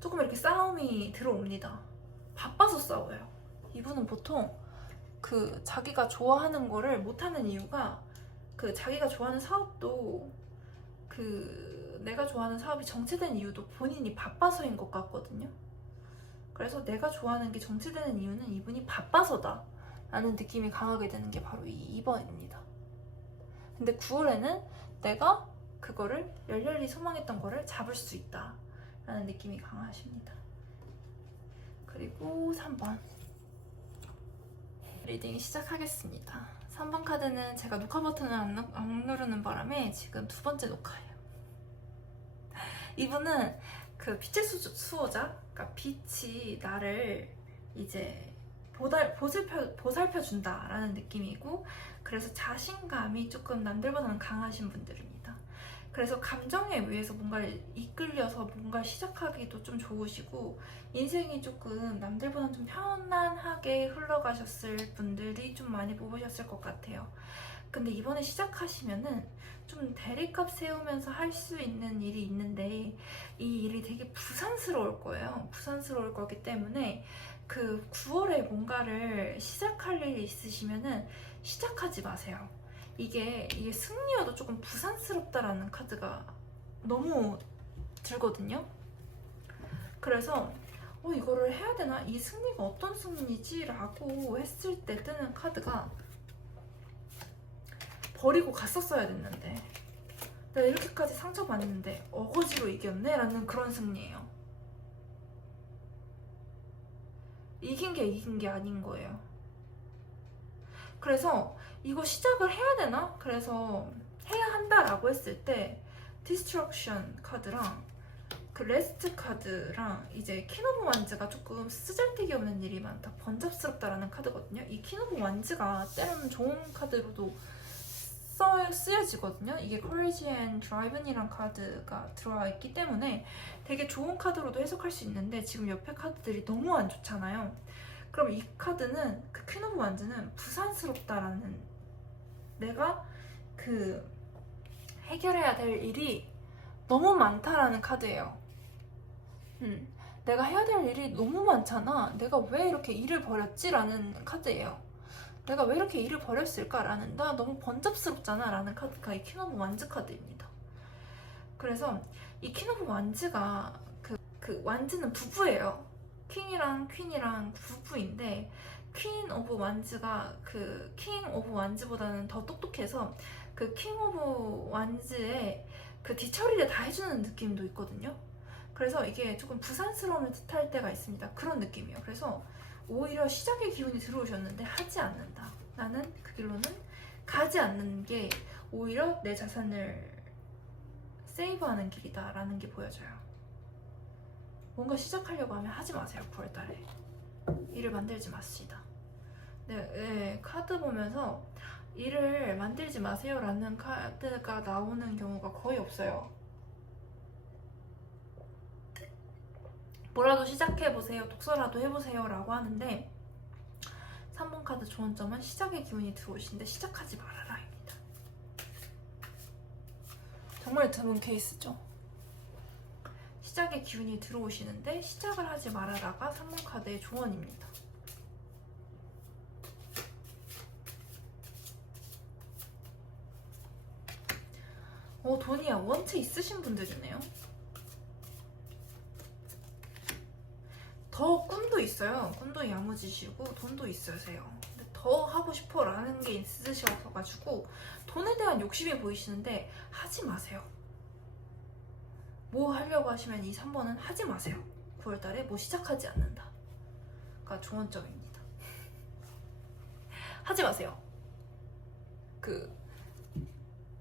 조금 이렇게 싸움이 들어옵니다. 바빠서 싸워요. 이분은 보통 자기가 좋아하는 거를 못하는 이유가 자기가 좋아하는 사업도 내가 좋아하는 사업이 정체된 이유도 본인이 바빠서인 것 같거든요. 그래서 내가 좋아하는 게 정체되는 이유는 이분이 바빠서다 라는 느낌이 강하게 드는 게 바로 이 2번입니다. 근데 9월에는 내가 그거를 열렬히 소망했던 거를 잡을 수 있다 라는 느낌이 강하십니다. 그리고 3번 리딩 시작하겠습니다. 3번 카드는 제가 녹화 버튼을 안 누르는 바람에 지금 2번째 녹화예요. 이분은 빛의 수호자, 그러니까 빛이 나를 이제 보살펴준다라는 느낌이고, 그래서 자신감이 조금 남들보다는 강하신 분들입니다. 그래서 감정에 의해서 뭔가를 이끌려서 뭔가 시작하기도 좀 좋으시고, 인생이 조금 남들보다는 좀 편안하게 흘러가셨을 분들이 좀 많이 뽑으셨을 것 같아요. 근데 이번에 시작하시면은 좀 대리값 세우면서 할 수 있는 일이 있는데 이 일이 되게 부산스러울 거예요. 부산스러울 거기 때문에 9월에 뭔가를 시작할 일이 있으시면은 시작하지 마세요. 이게 승리여도 조금 부산스럽다라는 카드가 너무 들거든요. 그래서 이거를 해야 되나? 이 승리가 어떤 승리지? 라고 했을 때 뜨는 카드가 버리고 갔었어야 됐는데 내가 이렇게까지 상처받는데 어거지로 이겼네? 라는 그런 승리예요. 이긴 게 아닌 거예요. 그래서 이거 시작을 해야 되나? 그래서 해야 한다라고 했을 때 디스트럭션 카드랑 레스트 카드랑 이제 퀸 오브 완즈가 조금 쓰잘데기 없는 일이 많다, 번잡스럽다라는 카드거든요. 이 퀸 오브 완즈가 때로는 좋은 카드로도 쓰여지거든요. 이게 커리지 앤 드라이븐이란 카드가 들어와 있기 때문에 되게 좋은 카드로도 해석할 수 있는데 지금 옆에 카드들이 너무 안 좋잖아요. 그럼 이 카드는 퀸 오브 완즈는 부산스럽다라는, 내가 해결해야 될 일이 너무 많다라는 카드예요. 내가 해야 될 일이 너무 많잖아. 내가 왜 이렇게 일을 버렸지? 라는 카드예요. 내가 왜 이렇게 일을 버렸을까? 라는, 나 너무 번잡스럽잖아 라는 카드가 이 퀸 오브 완즈 카드입니다. 그래서 이 퀸 오브 완즈가 완즈는 부부예요. 킹이랑 퀸이랑 부부인데 퀸 오브 완즈가 킹 오브 완즈보다는 더 똑똑해서 킹 오브 완즈의 뒤처리를 다 해주는 느낌도 있거든요. 그래서 이게 조금 부산스러움을 뜻할 때가 있습니다. 그런 느낌이에요. 그래서 오히려 시작의 기운이 들어오셨는데 하지 않는다. 나는 그 길로는 가지 않는 게 오히려 내 자산을 세이브하는 길이다 라는 게 보여져요. 뭔가 시작하려고 하면 하지 마세요. 9월달에 일을 만들지 마시다. 네, 카드 보면서 일을 만들지 마세요 라는 카드가 나오는 경우가 거의 없어요. 뭐라도 시작해보세요, 독서라도 해보세요 라고 하는데 3번 카드 좋은 점은 시작의 기운이 들어오시는데 시작하지 말아라 입니다. 정말 드문 케이스죠. 시작의 기운이 들어오시는데 시작을 하지 말아라가 3번 카드의 조언입니다. 돈이야 원체 있으신 분들이네요. 더 꿈도 있어요. 꿈도 야무지시고 돈도 있으세요. 근데 더 더 하고 싶어 라는 게 있으셔가지고 돈에 대한 욕심이 보이시는데 하지 마세요. 뭐 하려고 하시면 이 3번은 하지 마세요. 9월달에 뭐 시작하지 않는다가 좋은 점입니다. 하지 마세요. 그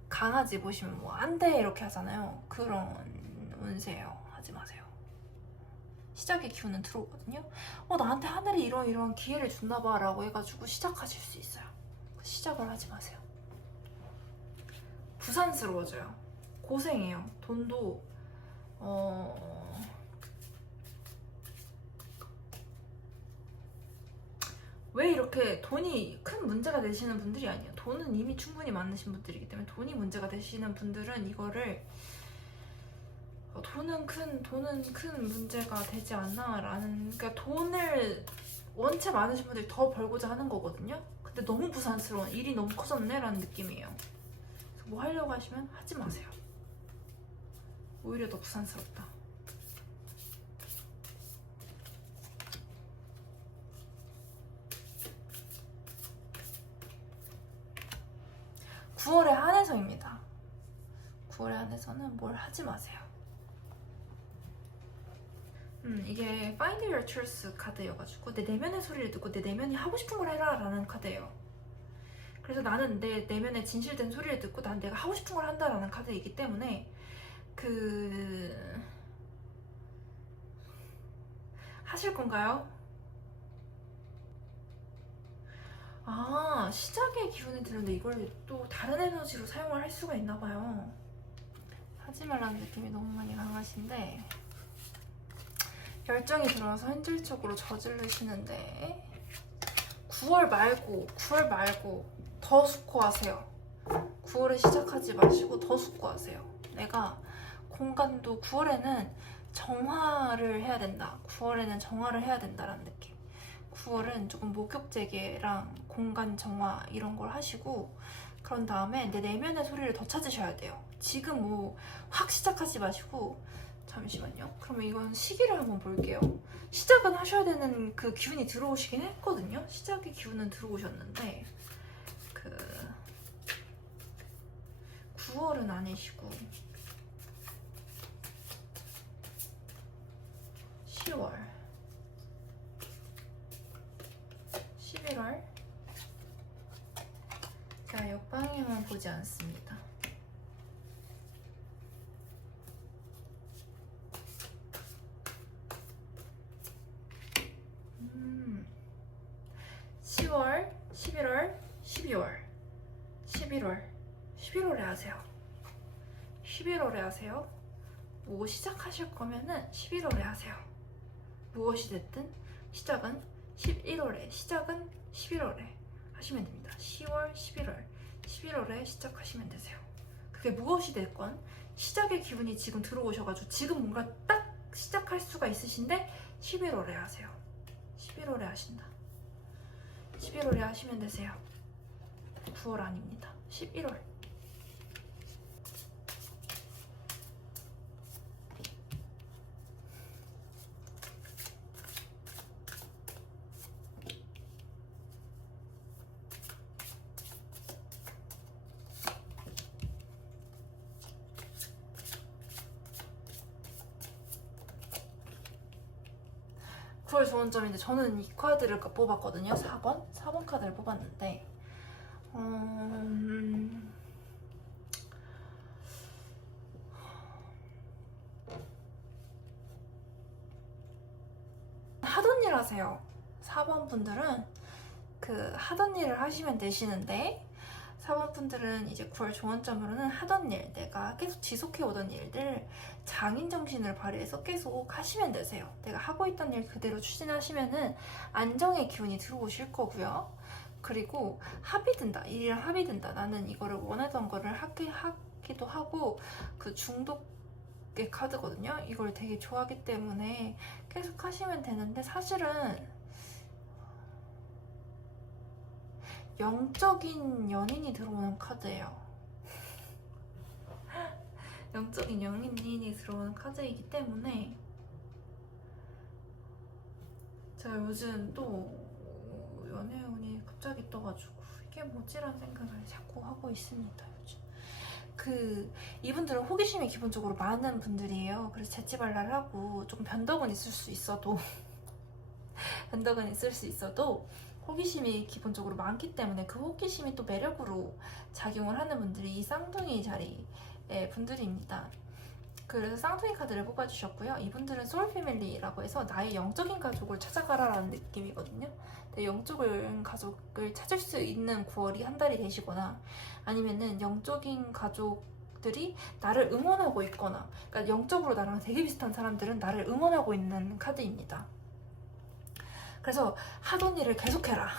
강아지 보시면 뭐 안 돼 이렇게 하잖아요. 그런 운세예요. 하지 마세요. 시작의 기운은 들어오거든요. 나한테 하늘이 이런 기회를 줬나봐 라고 해가지고 시작하실 수 있어요. 시작을 하지 마세요. 부산스러워져요. 고생해요. 돈도 왜 이렇게 돈이 큰 문제가 되시는 분들이 아니에요. 돈은 이미 충분히 많으신 분들이기 때문에 돈이 문제가 되시는 분들은 이거를 돈은 큰 문제가 되지 않나 라는, 그러니까 돈을 원체 많으신 분들이 더 벌고자 하는 거거든요. 근데 너무 부산스러운, 일이 너무 커졌네 라는 느낌이에요. 그래서 뭐 하려고 하시면 하지 마세요. 오히려 더 부산스럽다. (9월에) 한해서입니다. 9월에 한해서는 뭘 하지 마세요. 이게 Find Your Truth 카드여가지고 내 내면의 소리를 듣고 내 내면이 하고 싶은 걸 해라 라는 카드예요. 그래서 나는 내 내면의 진실된 소리를 듣고 난 내가 하고 싶은 걸 한다 라는 카드이기 때문에 하실 건가요? 시작의 기운이 드는데 이걸 또 다른 에너지로 사용을 할 수가 있나봐요. 하지 말라는 느낌이 너무 많이 강하신데 열정이 들어와서 현실적으로 저지르시는데 9월 말고 더 숙고하세요. 9월에 시작하지 마시고 더 숙고하세요. 내가 공간도 9월에는 정화를 해야 된다. 9월에는 정화를 해야 된다라는 느낌. 9월은 조금 목욕재개랑 공간 정화 이런 걸 하시고 그런 다음에 내 내면의 소리를 더 찾으셔야 돼요. 지금 뭐 확 시작하지 마시고 잠시만요. 그러면 이건 시기를 한번 볼게요. 시작은 하셔야 되는 그 기운이 들어오시긴 했거든요. 시작의 기운은 들어오셨는데 9월은 아니시고 10월 11월 자, 옆방향은 보지 않습니다. 10월, 11월, 12월, 11월에 하세요. 11월에 하세요. 뭐 시작하실 거면은 11월에 하세요. 무엇이 됐든 시작은 11월에 하시면 됩니다. 10월, 11월에 시작하시면 되세요. 그게 무엇이 됐건 시작의 기분이 지금 들어오셔가지고 지금 뭔가 딱 시작할 수가 있으신데 11월에 하세요. 11월에 하신다. 11월에 하시면 되세요. 9월 아닙니다. 11월. 그걸 좋은 점인데 저는 이 카드를 뽑았거든요. 4번 카드를 뽑았는데 하던 일 하세요. 4번 분들은 하던 일을 하시면 되시는데 4번 분들은 이제 9월 좋은 점으로는 하던 일, 내가 계속 지속해오던 일들 장인정신을 발휘해서 계속 하시면 되세요. 내가 하고 있던 일 그대로 추진하시면은 안정의 기운이 들어오실 거고요. 그리고 일이랑 합이 든다. 나는 이거를 원하던 거를 하기도 하고 중독의 카드거든요. 이걸 되게 좋아하기 때문에 계속 하시면 되는데 사실은 영적인 연인이 들어오는 카드예요. 영적인 연인이 들어오는 카드이기 때문에 제가 요즘 또 연애운이 갑자기 떠가지고 이게 뭐지라는 생각을 자꾸 하고 있습니다. 요즘 이분들은 호기심이 기본적으로 많은 분들이에요. 그래서 재치발랄 하고 조금 변덕은 있을 수 있어도 변덕은 있을 수 있어도 호기심이 기본적으로 많기 때문에 그 호기심이 또 매력으로 작용을 하는 분들이 이 쌍둥이 자리의 분들입니다. 그래서 쌍둥이 카드를 뽑아주셨고요. 이분들은 소울 패밀리라고 해서 나의 영적인 가족을 찾아가라라는 느낌이거든요. 영적인 가족을 찾을 수 있는 9월이 한 달이 되시거나 아니면은 영적인 가족들이 나를 응원하고 있거나, 그러니까 영적으로 나랑 되게 비슷한 사람들은 나를 응원하고 있는 카드입니다. 그래서 하던 일을 계속해라.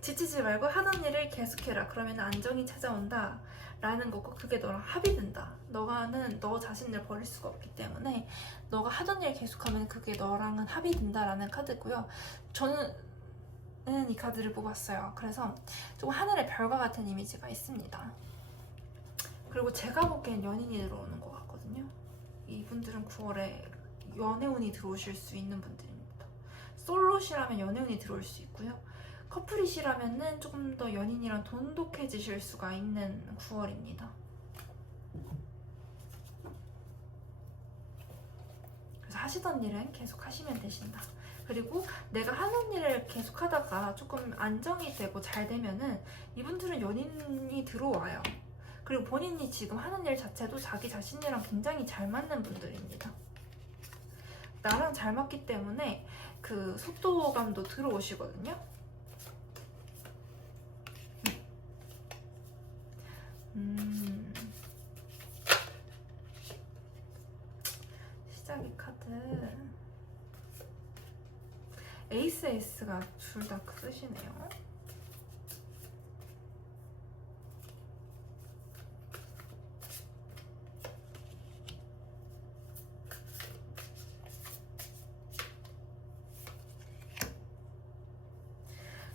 지치지 말고 하던 일을 계속해라. 그러면 안정이 찾아온다 라는 거고, 그게 너랑 합의된다. 너가는 너 자신을 버릴 수가 없기 때문에 너가 하던 일 계속하면 그게 너랑은 합의된다 라는 카드고요. 저는 이 카드를 뽑았어요. 그래서 조금 하늘의 별과 같은 이미지가 있습니다. 그리고 제가 보기엔 연인이 들어오는 것 같거든요. 이분들은 9월에 연애운이 들어오실 수 있는 분들입니다. 솔로시라면 연애운이 들어올 수 있고요. 커플이시라면은 조금 더 연인이랑 돈독해지실 수가 있는 9월입니다. 그래서 하시던 일은 계속 하시면 되신다. 그리고 내가 하는 일을 계속 하다가 조금 안정이 되고 잘 되면은 이분들은 연인이 들어와요. 그리고 본인이 지금 하는 일 자체도 자기 자신이랑 굉장히 잘 맞는 분들입니다. 나랑 잘 맞기 때문에 그 속도감도 들어오시거든요. 시작의 카드 에이스 에이스가 둘 다 쓰시네요.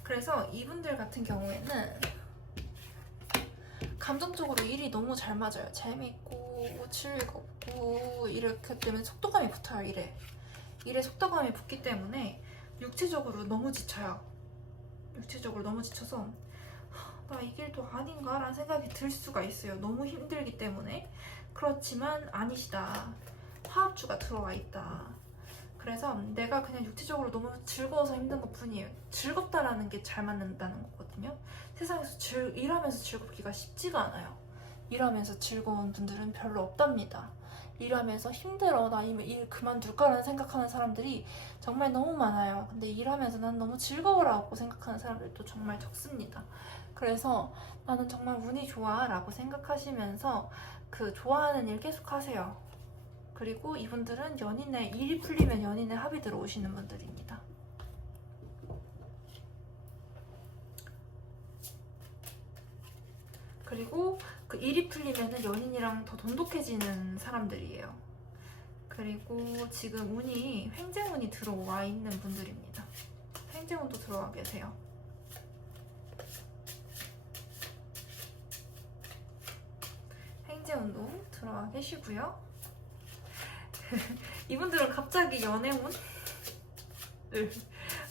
그래서 이분들 같은 경우에는 감정적으로 일이 너무 잘 맞아요. 재밌고 즐겁고 이렇게 되면 속도감이 붙어요. 일에 속도감이 붙기 때문에 육체적으로 너무 지쳐요. 육체적으로 너무 지쳐서 나 이 길도 아닌가? 라는 생각이 들 수가 있어요. 너무 힘들기 때문에. 그렇지만 아니시다. 화합주가 들어와 있다. 그래서 내가 그냥 육체적으로 너무 즐거워서 힘든 것 뿐이에요. 즐겁다라는 게 잘 맞는다는 거거든요. 세상에서 일하면서 즐겁기가 쉽지가 않아요. 일하면서 즐거운 분들은 별로 없답니다. 일하면서 힘들어, 나 일 그만둘까라는 생각하는 사람들이 정말 너무 많아요. 근데 일하면서 난 너무 즐거워라고 생각하는 사람들도 정말 적습니다. 그래서 나는 정말 운이 좋아 라고 생각하시면서 그 좋아하는 일 계속 하세요. 그리고 이분들은 일이 풀리면 연인의 합이 들어오시는 분들입니다. 그리고 그 일이 풀리면 연인이랑 더 돈독해지는 사람들이에요. 그리고 지금 운이 횡재운이 들어와 있는 분들입니다. 횡재운도 들어와 계세요. 횡재운도 들어와 계시고요. 이분들은 갑자기 연애운을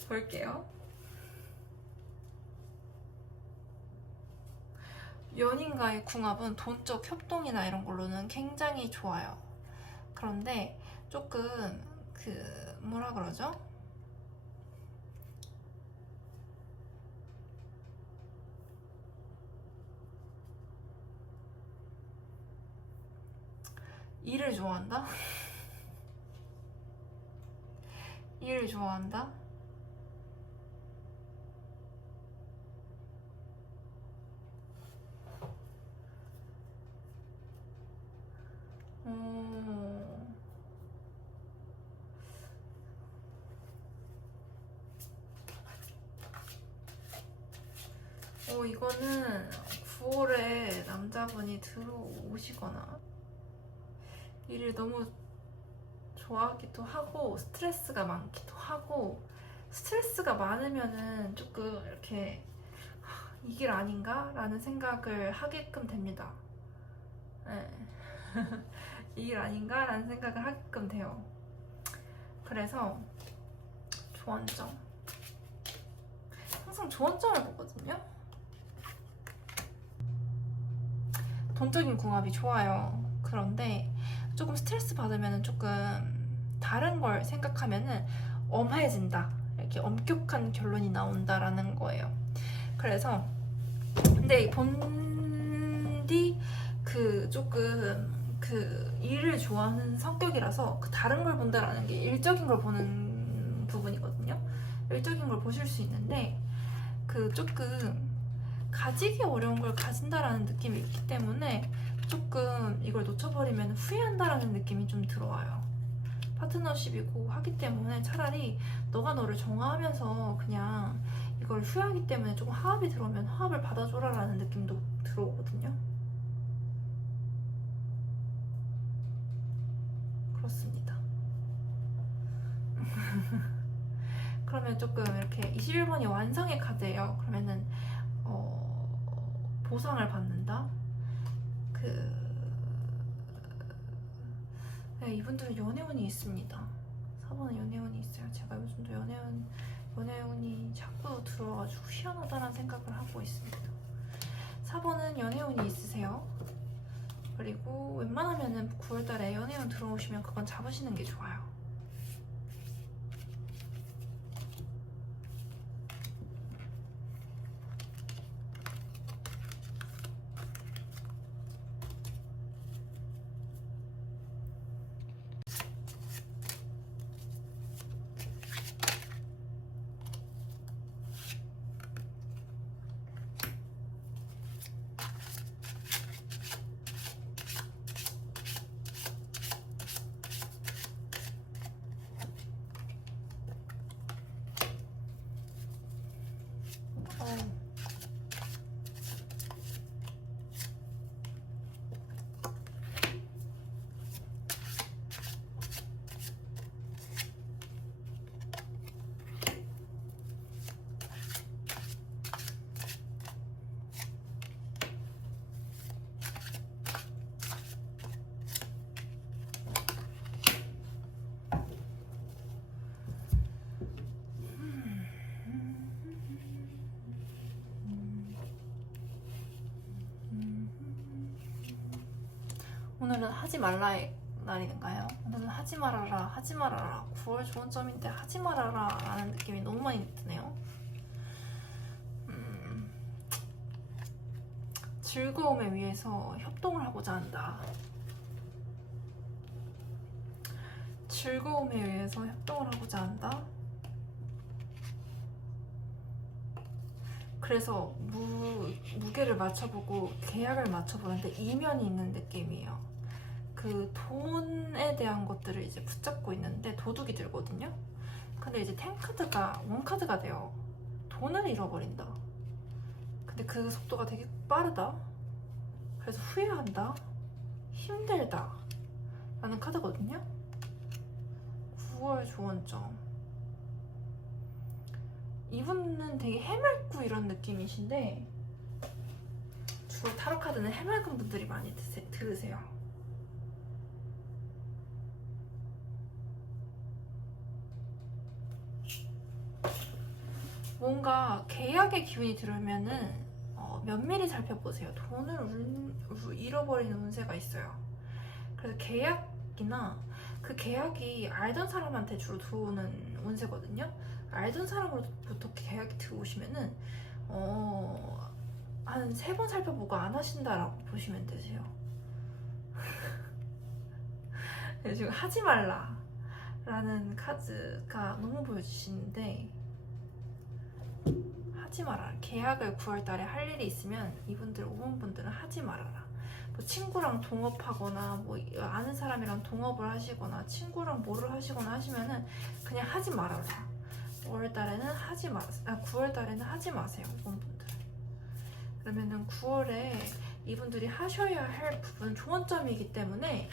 볼게요. 연인과의 궁합은 돈적 협동이나 이런 걸로는 굉장히 좋아요. 그런데 조금 뭐라 그러죠? 일을 좋아한다? 일을 좋아한다? 이거는 9월에 남자분이 들어오시거나 일을 너무 좋아하기도 하고 스트레스가 많기도 하고, 스트레스가 많으면은 조금 이렇게 이 길 아닌가? 라는 생각을 하게끔 됩니다. 네. 이 길 아닌가? 라는 생각을 하게끔 돼요. 그래서 조언점 항상 좋은 점을 보거든요. 돈적인 궁합이 좋아요. 그런데 조금 스트레스 받으면 조금 다른 걸 생각하면은 엄해진다, 이렇게 엄격한 결론이 나온다라는 거예요. 그래서 근데 본디 그 조금 그 일을 좋아하는 성격이라서 그 다른 걸 본다라는 게 일적인 걸 보는 부분이거든요. 일적인 걸 보실 수 있는데 그 조금 가지기 어려운 걸 가진다라는 느낌이 있기 때문에 조금 이걸 놓쳐버리면 후회한다라는 느낌이 좀 들어와요. 파트너십이고 하기 때문에 차라리 너가 너를 정화하면서 그냥 이걸 후회하기 때문에 조금 화합이 들어오면 화합을 받아줘라라는 느낌도 들어오거든요. 그렇습니다. 그러면 조금 이렇게 21번이 완성의 카드예요. 그러면은 보상을 받는다. 네, 이분들은 연애운이 있습니다. 4번은 연애운이 있어요. 제가 요즘도 연애운이 자꾸 들어와가지고 희한하다는 생각을 하고 있습니다. 4번은 연애운이 있으세요. 그리고 웬만하면은 9월달에 연애운 들어오시면 그건 잡으시는 게 좋아요. 오늘은 하지 말라의 날인가요? 오늘은 하지 말아라, 하지 말아라. 9월 좋은 점인데 하지 말아라 라는 느낌이 너무 많이 드네요. 즐거움에 위해서 협동을 하고자 한다. 즐거움에 의해서 협동을 하고자 한다. 그래서 무게를 맞춰보고 계약을 맞춰보는데 이면이 있는 느낌이에요. 그 돈에 대한 것들을 이제 붙잡고 있는데 도둑이 들거든요. 근데 이제 10카드가 1카드가 돼요. 돈을 잃어버린다. 근데 그 속도가 되게 빠르다. 그래서 후회한다. 힘들다 라는 카드거든요. 9월 조언점. 이분은 되게 해맑고 이런 느낌이신데 주로 타로 카드는 해맑은 분들이 많이 들으세요. 뭔가 계약의 기운이 들으면은 면밀히 살펴보세요. 돈을 잃어버리는 운세가 있어요. 그래서 계약이나 그 계약이 알던 사람한테 주로 들어오는 운세거든요. 알던 사람으로부터 계약이 들어오시면은 한 3번 살펴보고 안 하신다라고 보시면 되세요. 지금 하지 말라 라는 카드가 너무 보여주시는데 하지 말아라. 계약을 9월달에 할 일이 있으면 이분들 5번 분들은 하지 말아라. 뭐 친구랑 동업하거나 뭐 아는 사람이랑 동업을 하시거나 친구랑 뭐를 하시거나 하시면은 그냥 하지 말아라. 5월달에는 하지 마세요. 9월달에는 하지 마세요. 5번 분들. 그러면은 9월에 이분들이 하셔야 할 부분 조언점이기 때문에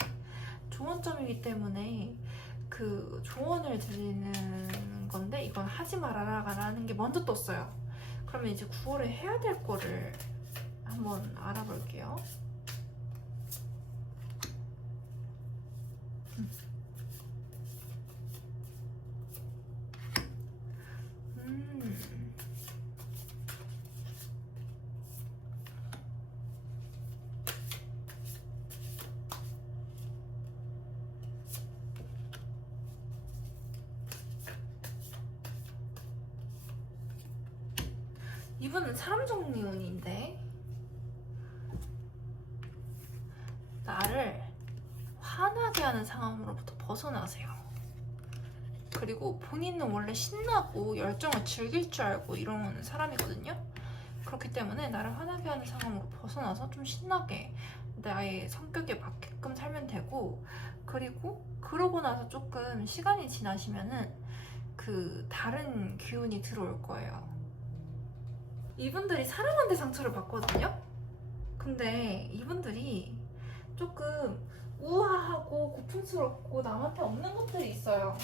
그 조언을 드리는 건데 이건 하지 말아라 라는 게 먼저 떴어요. 그러면 이제 9월에 해야 될 거를 한번 알아볼게요. 이분은 사람 정리운인데 나를 화나게 하는 상황으로부터 벗어나세요. 그리고 본인은 원래 신나고 열정을 즐길 줄 알고 이런 사람이거든요. 그렇기 때문에 나를 화나게 하는 상황으로 벗어나서 좀 신나게 나의 성격에 맞게끔 살면 되고, 그리고 그러고 나서 조금 시간이 지나시면은 그 다른 기운이 들어올 거예요. 이분들이 사람한테 상처를 받거든요. 근데 이분들이 조금 우아하고 고풍스럽고 남한테 없는 것들이 있어요.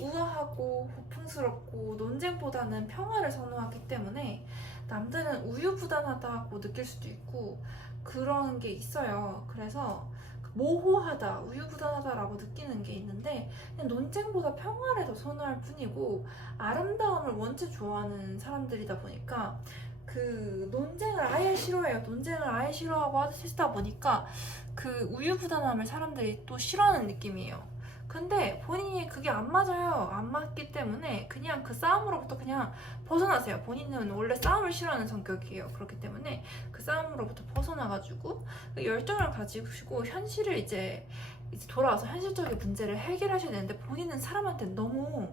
우아하고 고풍스럽고 논쟁보다는 평화를 선호하기 때문에 남들은 우유부단하다고 느낄 수도 있고 그런 게 있어요. 그래서 모호하다, 우유부단하다라고 느끼는 게 있는데 그냥 논쟁보다 평화를 더 선호할 뿐이고 아름다움을 원체 좋아하는 사람들이다 보니까 그 논쟁을 아예 싫어해요. 논쟁을 아예 싫어하고 하시다 보니까 그 우유부단함을 사람들이 또 싫어하는 느낌이에요. 근데 본인이 그게 안 맞아요. 안 맞기 때문에 그냥 그 싸움으로부터 그냥 벗어나세요. 본인은 원래 싸움을 싫어하는 성격이에요. 그렇기 때문에 그 싸움으로부터 벗어나가지고 그 열정을 가지고 현실을 이제 돌아와서 현실적인 문제를 해결하셔야 되는데 본인은 사람한테 너무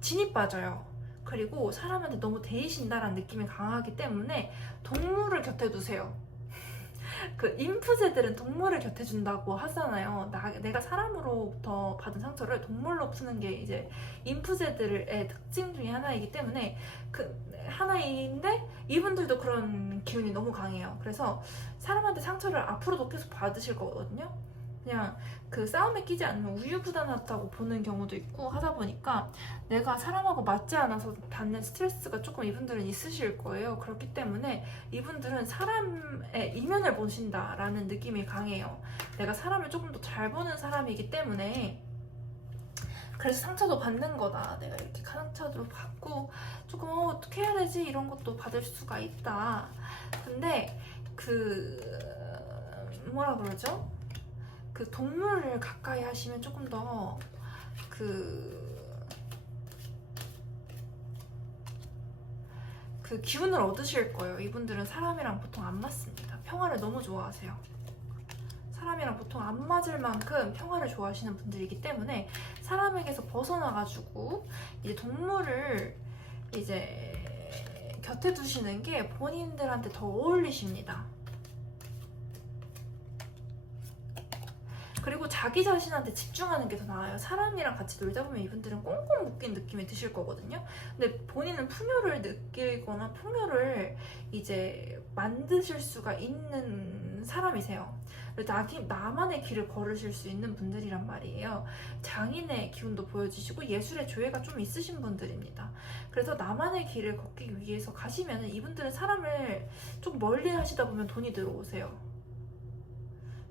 진이 빠져요. 그리고 사람한테 너무 대이신다라는 느낌이 강하기 때문에 동물을 곁에 두세요. 그 인프제들은 동물을 곁에 준다고 하잖아요. 내가 사람으로부터 받은 상처를 동물로 푸는 게 이제 인프제들의 특징 중에 하나이기 때문에 그 하나인데 이분들도 그런 기운이 너무 강해요. 그래서 사람한테 상처를 앞으로도 계속 받으실 거거든요. 그냥 그 싸움에 끼지 않으면 우유부단하다고 보는 경우도 있고 하다 보니까 내가 사람하고 맞지 않아서 받는 스트레스가 조금 이분들은 있으실 거예요. 그렇기 때문에 이분들은 사람의 이면을 보신다라는 느낌이 강해요. 내가 사람을 조금 더 잘 보는 사람이기 때문에 그래서 상처도 받는 거다. 내가 이렇게 상처도 받고 조금 어떻게 해야 되지? 이런 것도 받을 수가 있다. 근데 그 뭐라 그러죠? 그 동물을 가까이 하시면 조금 더 그 기운을 얻으실 거예요. 이분들은 사람이랑 보통 안 맞습니다. 평화를 너무 좋아하세요. 사람이랑 보통 안 맞을 만큼 평화를 좋아하시는 분들이기 때문에 사람에게서 벗어나가지고 이제 동물을 이제 곁에 두시는 게 본인들한테 더 어울리십니다. 그리고 자기 자신한테 집중하는 게 더 나아요. 사람이랑 같이 놀다 보면 이분들은 꽁꽁 묶인 느낌이 드실 거거든요. 근데 본인은 풍요를 느끼거나 풍요를 이제 만드실 수가 있는 사람이세요. 나만의 길을 걸으실 수 있는 분들이란 말이에요. 장인의 기운도 보여주시고 예술의 조예가 좀 있으신 분들입니다. 그래서 나만의 길을 걷기 위해서 가시면 이분들은 사람을 좀 멀리 하시다 보면 돈이 들어오세요.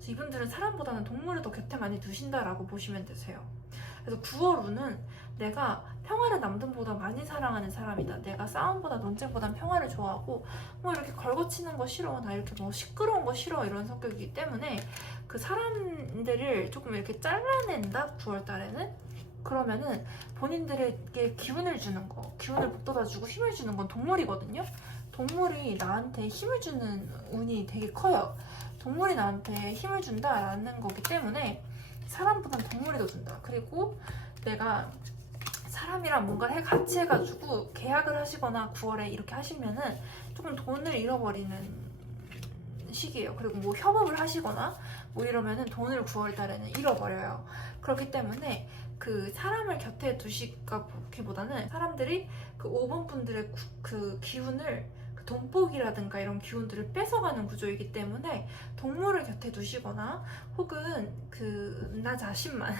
이분들은 사람보다는 동물을 더 곁에 많이 두신다라고 보시면 되세요. 그래서 9월운은 내가 평화를 남들보다 많이 사랑하는 사람이다. 내가 싸움보다 논쟁보단 평화를 좋아하고 뭐 이렇게 걸거치는 거 싫어. 나 이렇게 뭐 시끄러운 거 싫어. 이런 성격이기 때문에 그 사람들을 조금 이렇게 잘라낸다. 9월 달에는. 그러면은 본인들에게 기운을 주는 거, 기운을 북돋아주고 힘을 주는 건 동물이거든요. 동물이 나한테 힘을 주는 운이 되게 커요. 동물이 나한테 힘을 준다라는 거기 때문에 사람보단 동물이 더 준다. 그리고 내가 사람이랑 뭔가를 같이 해가지고 계약을 하시거나 9월에 이렇게 하시면은 조금 돈을 잃어버리는 시기예요. 그리고 뭐 협업을 하시거나 뭐 이러면은 돈을 9월 달에는 잃어버려요. 그렇기 때문에 그 사람을 곁에 두시기보다는 사람들이 그 5번 분들의 그 기운을 돈복이라든가 이런 기운들을 뺏어가는 구조이기 때문에 동물을 곁에 두시거나 혹은 나 자신만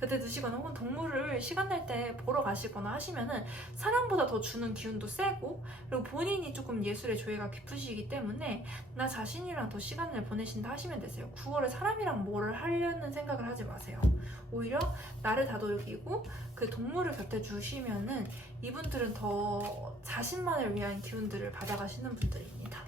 곁에 두시거나 혹은 동물을 시간 날 때 보러 가시거나 하시면은 사람보다 더 주는 기운도 세고 그리고 본인이 조금 예술의 조예가 깊으시기 때문에 나 자신이랑 더 시간을 보내신다 하시면 되세요. 9월에 사람이랑 뭐를 하려는 생각을 하지 마세요. 오히려 나를 다독이고 그 동물을 곁에 주시면은 이분들은 더 자신만을 위한 기운들을 받아가시는 분들입니다.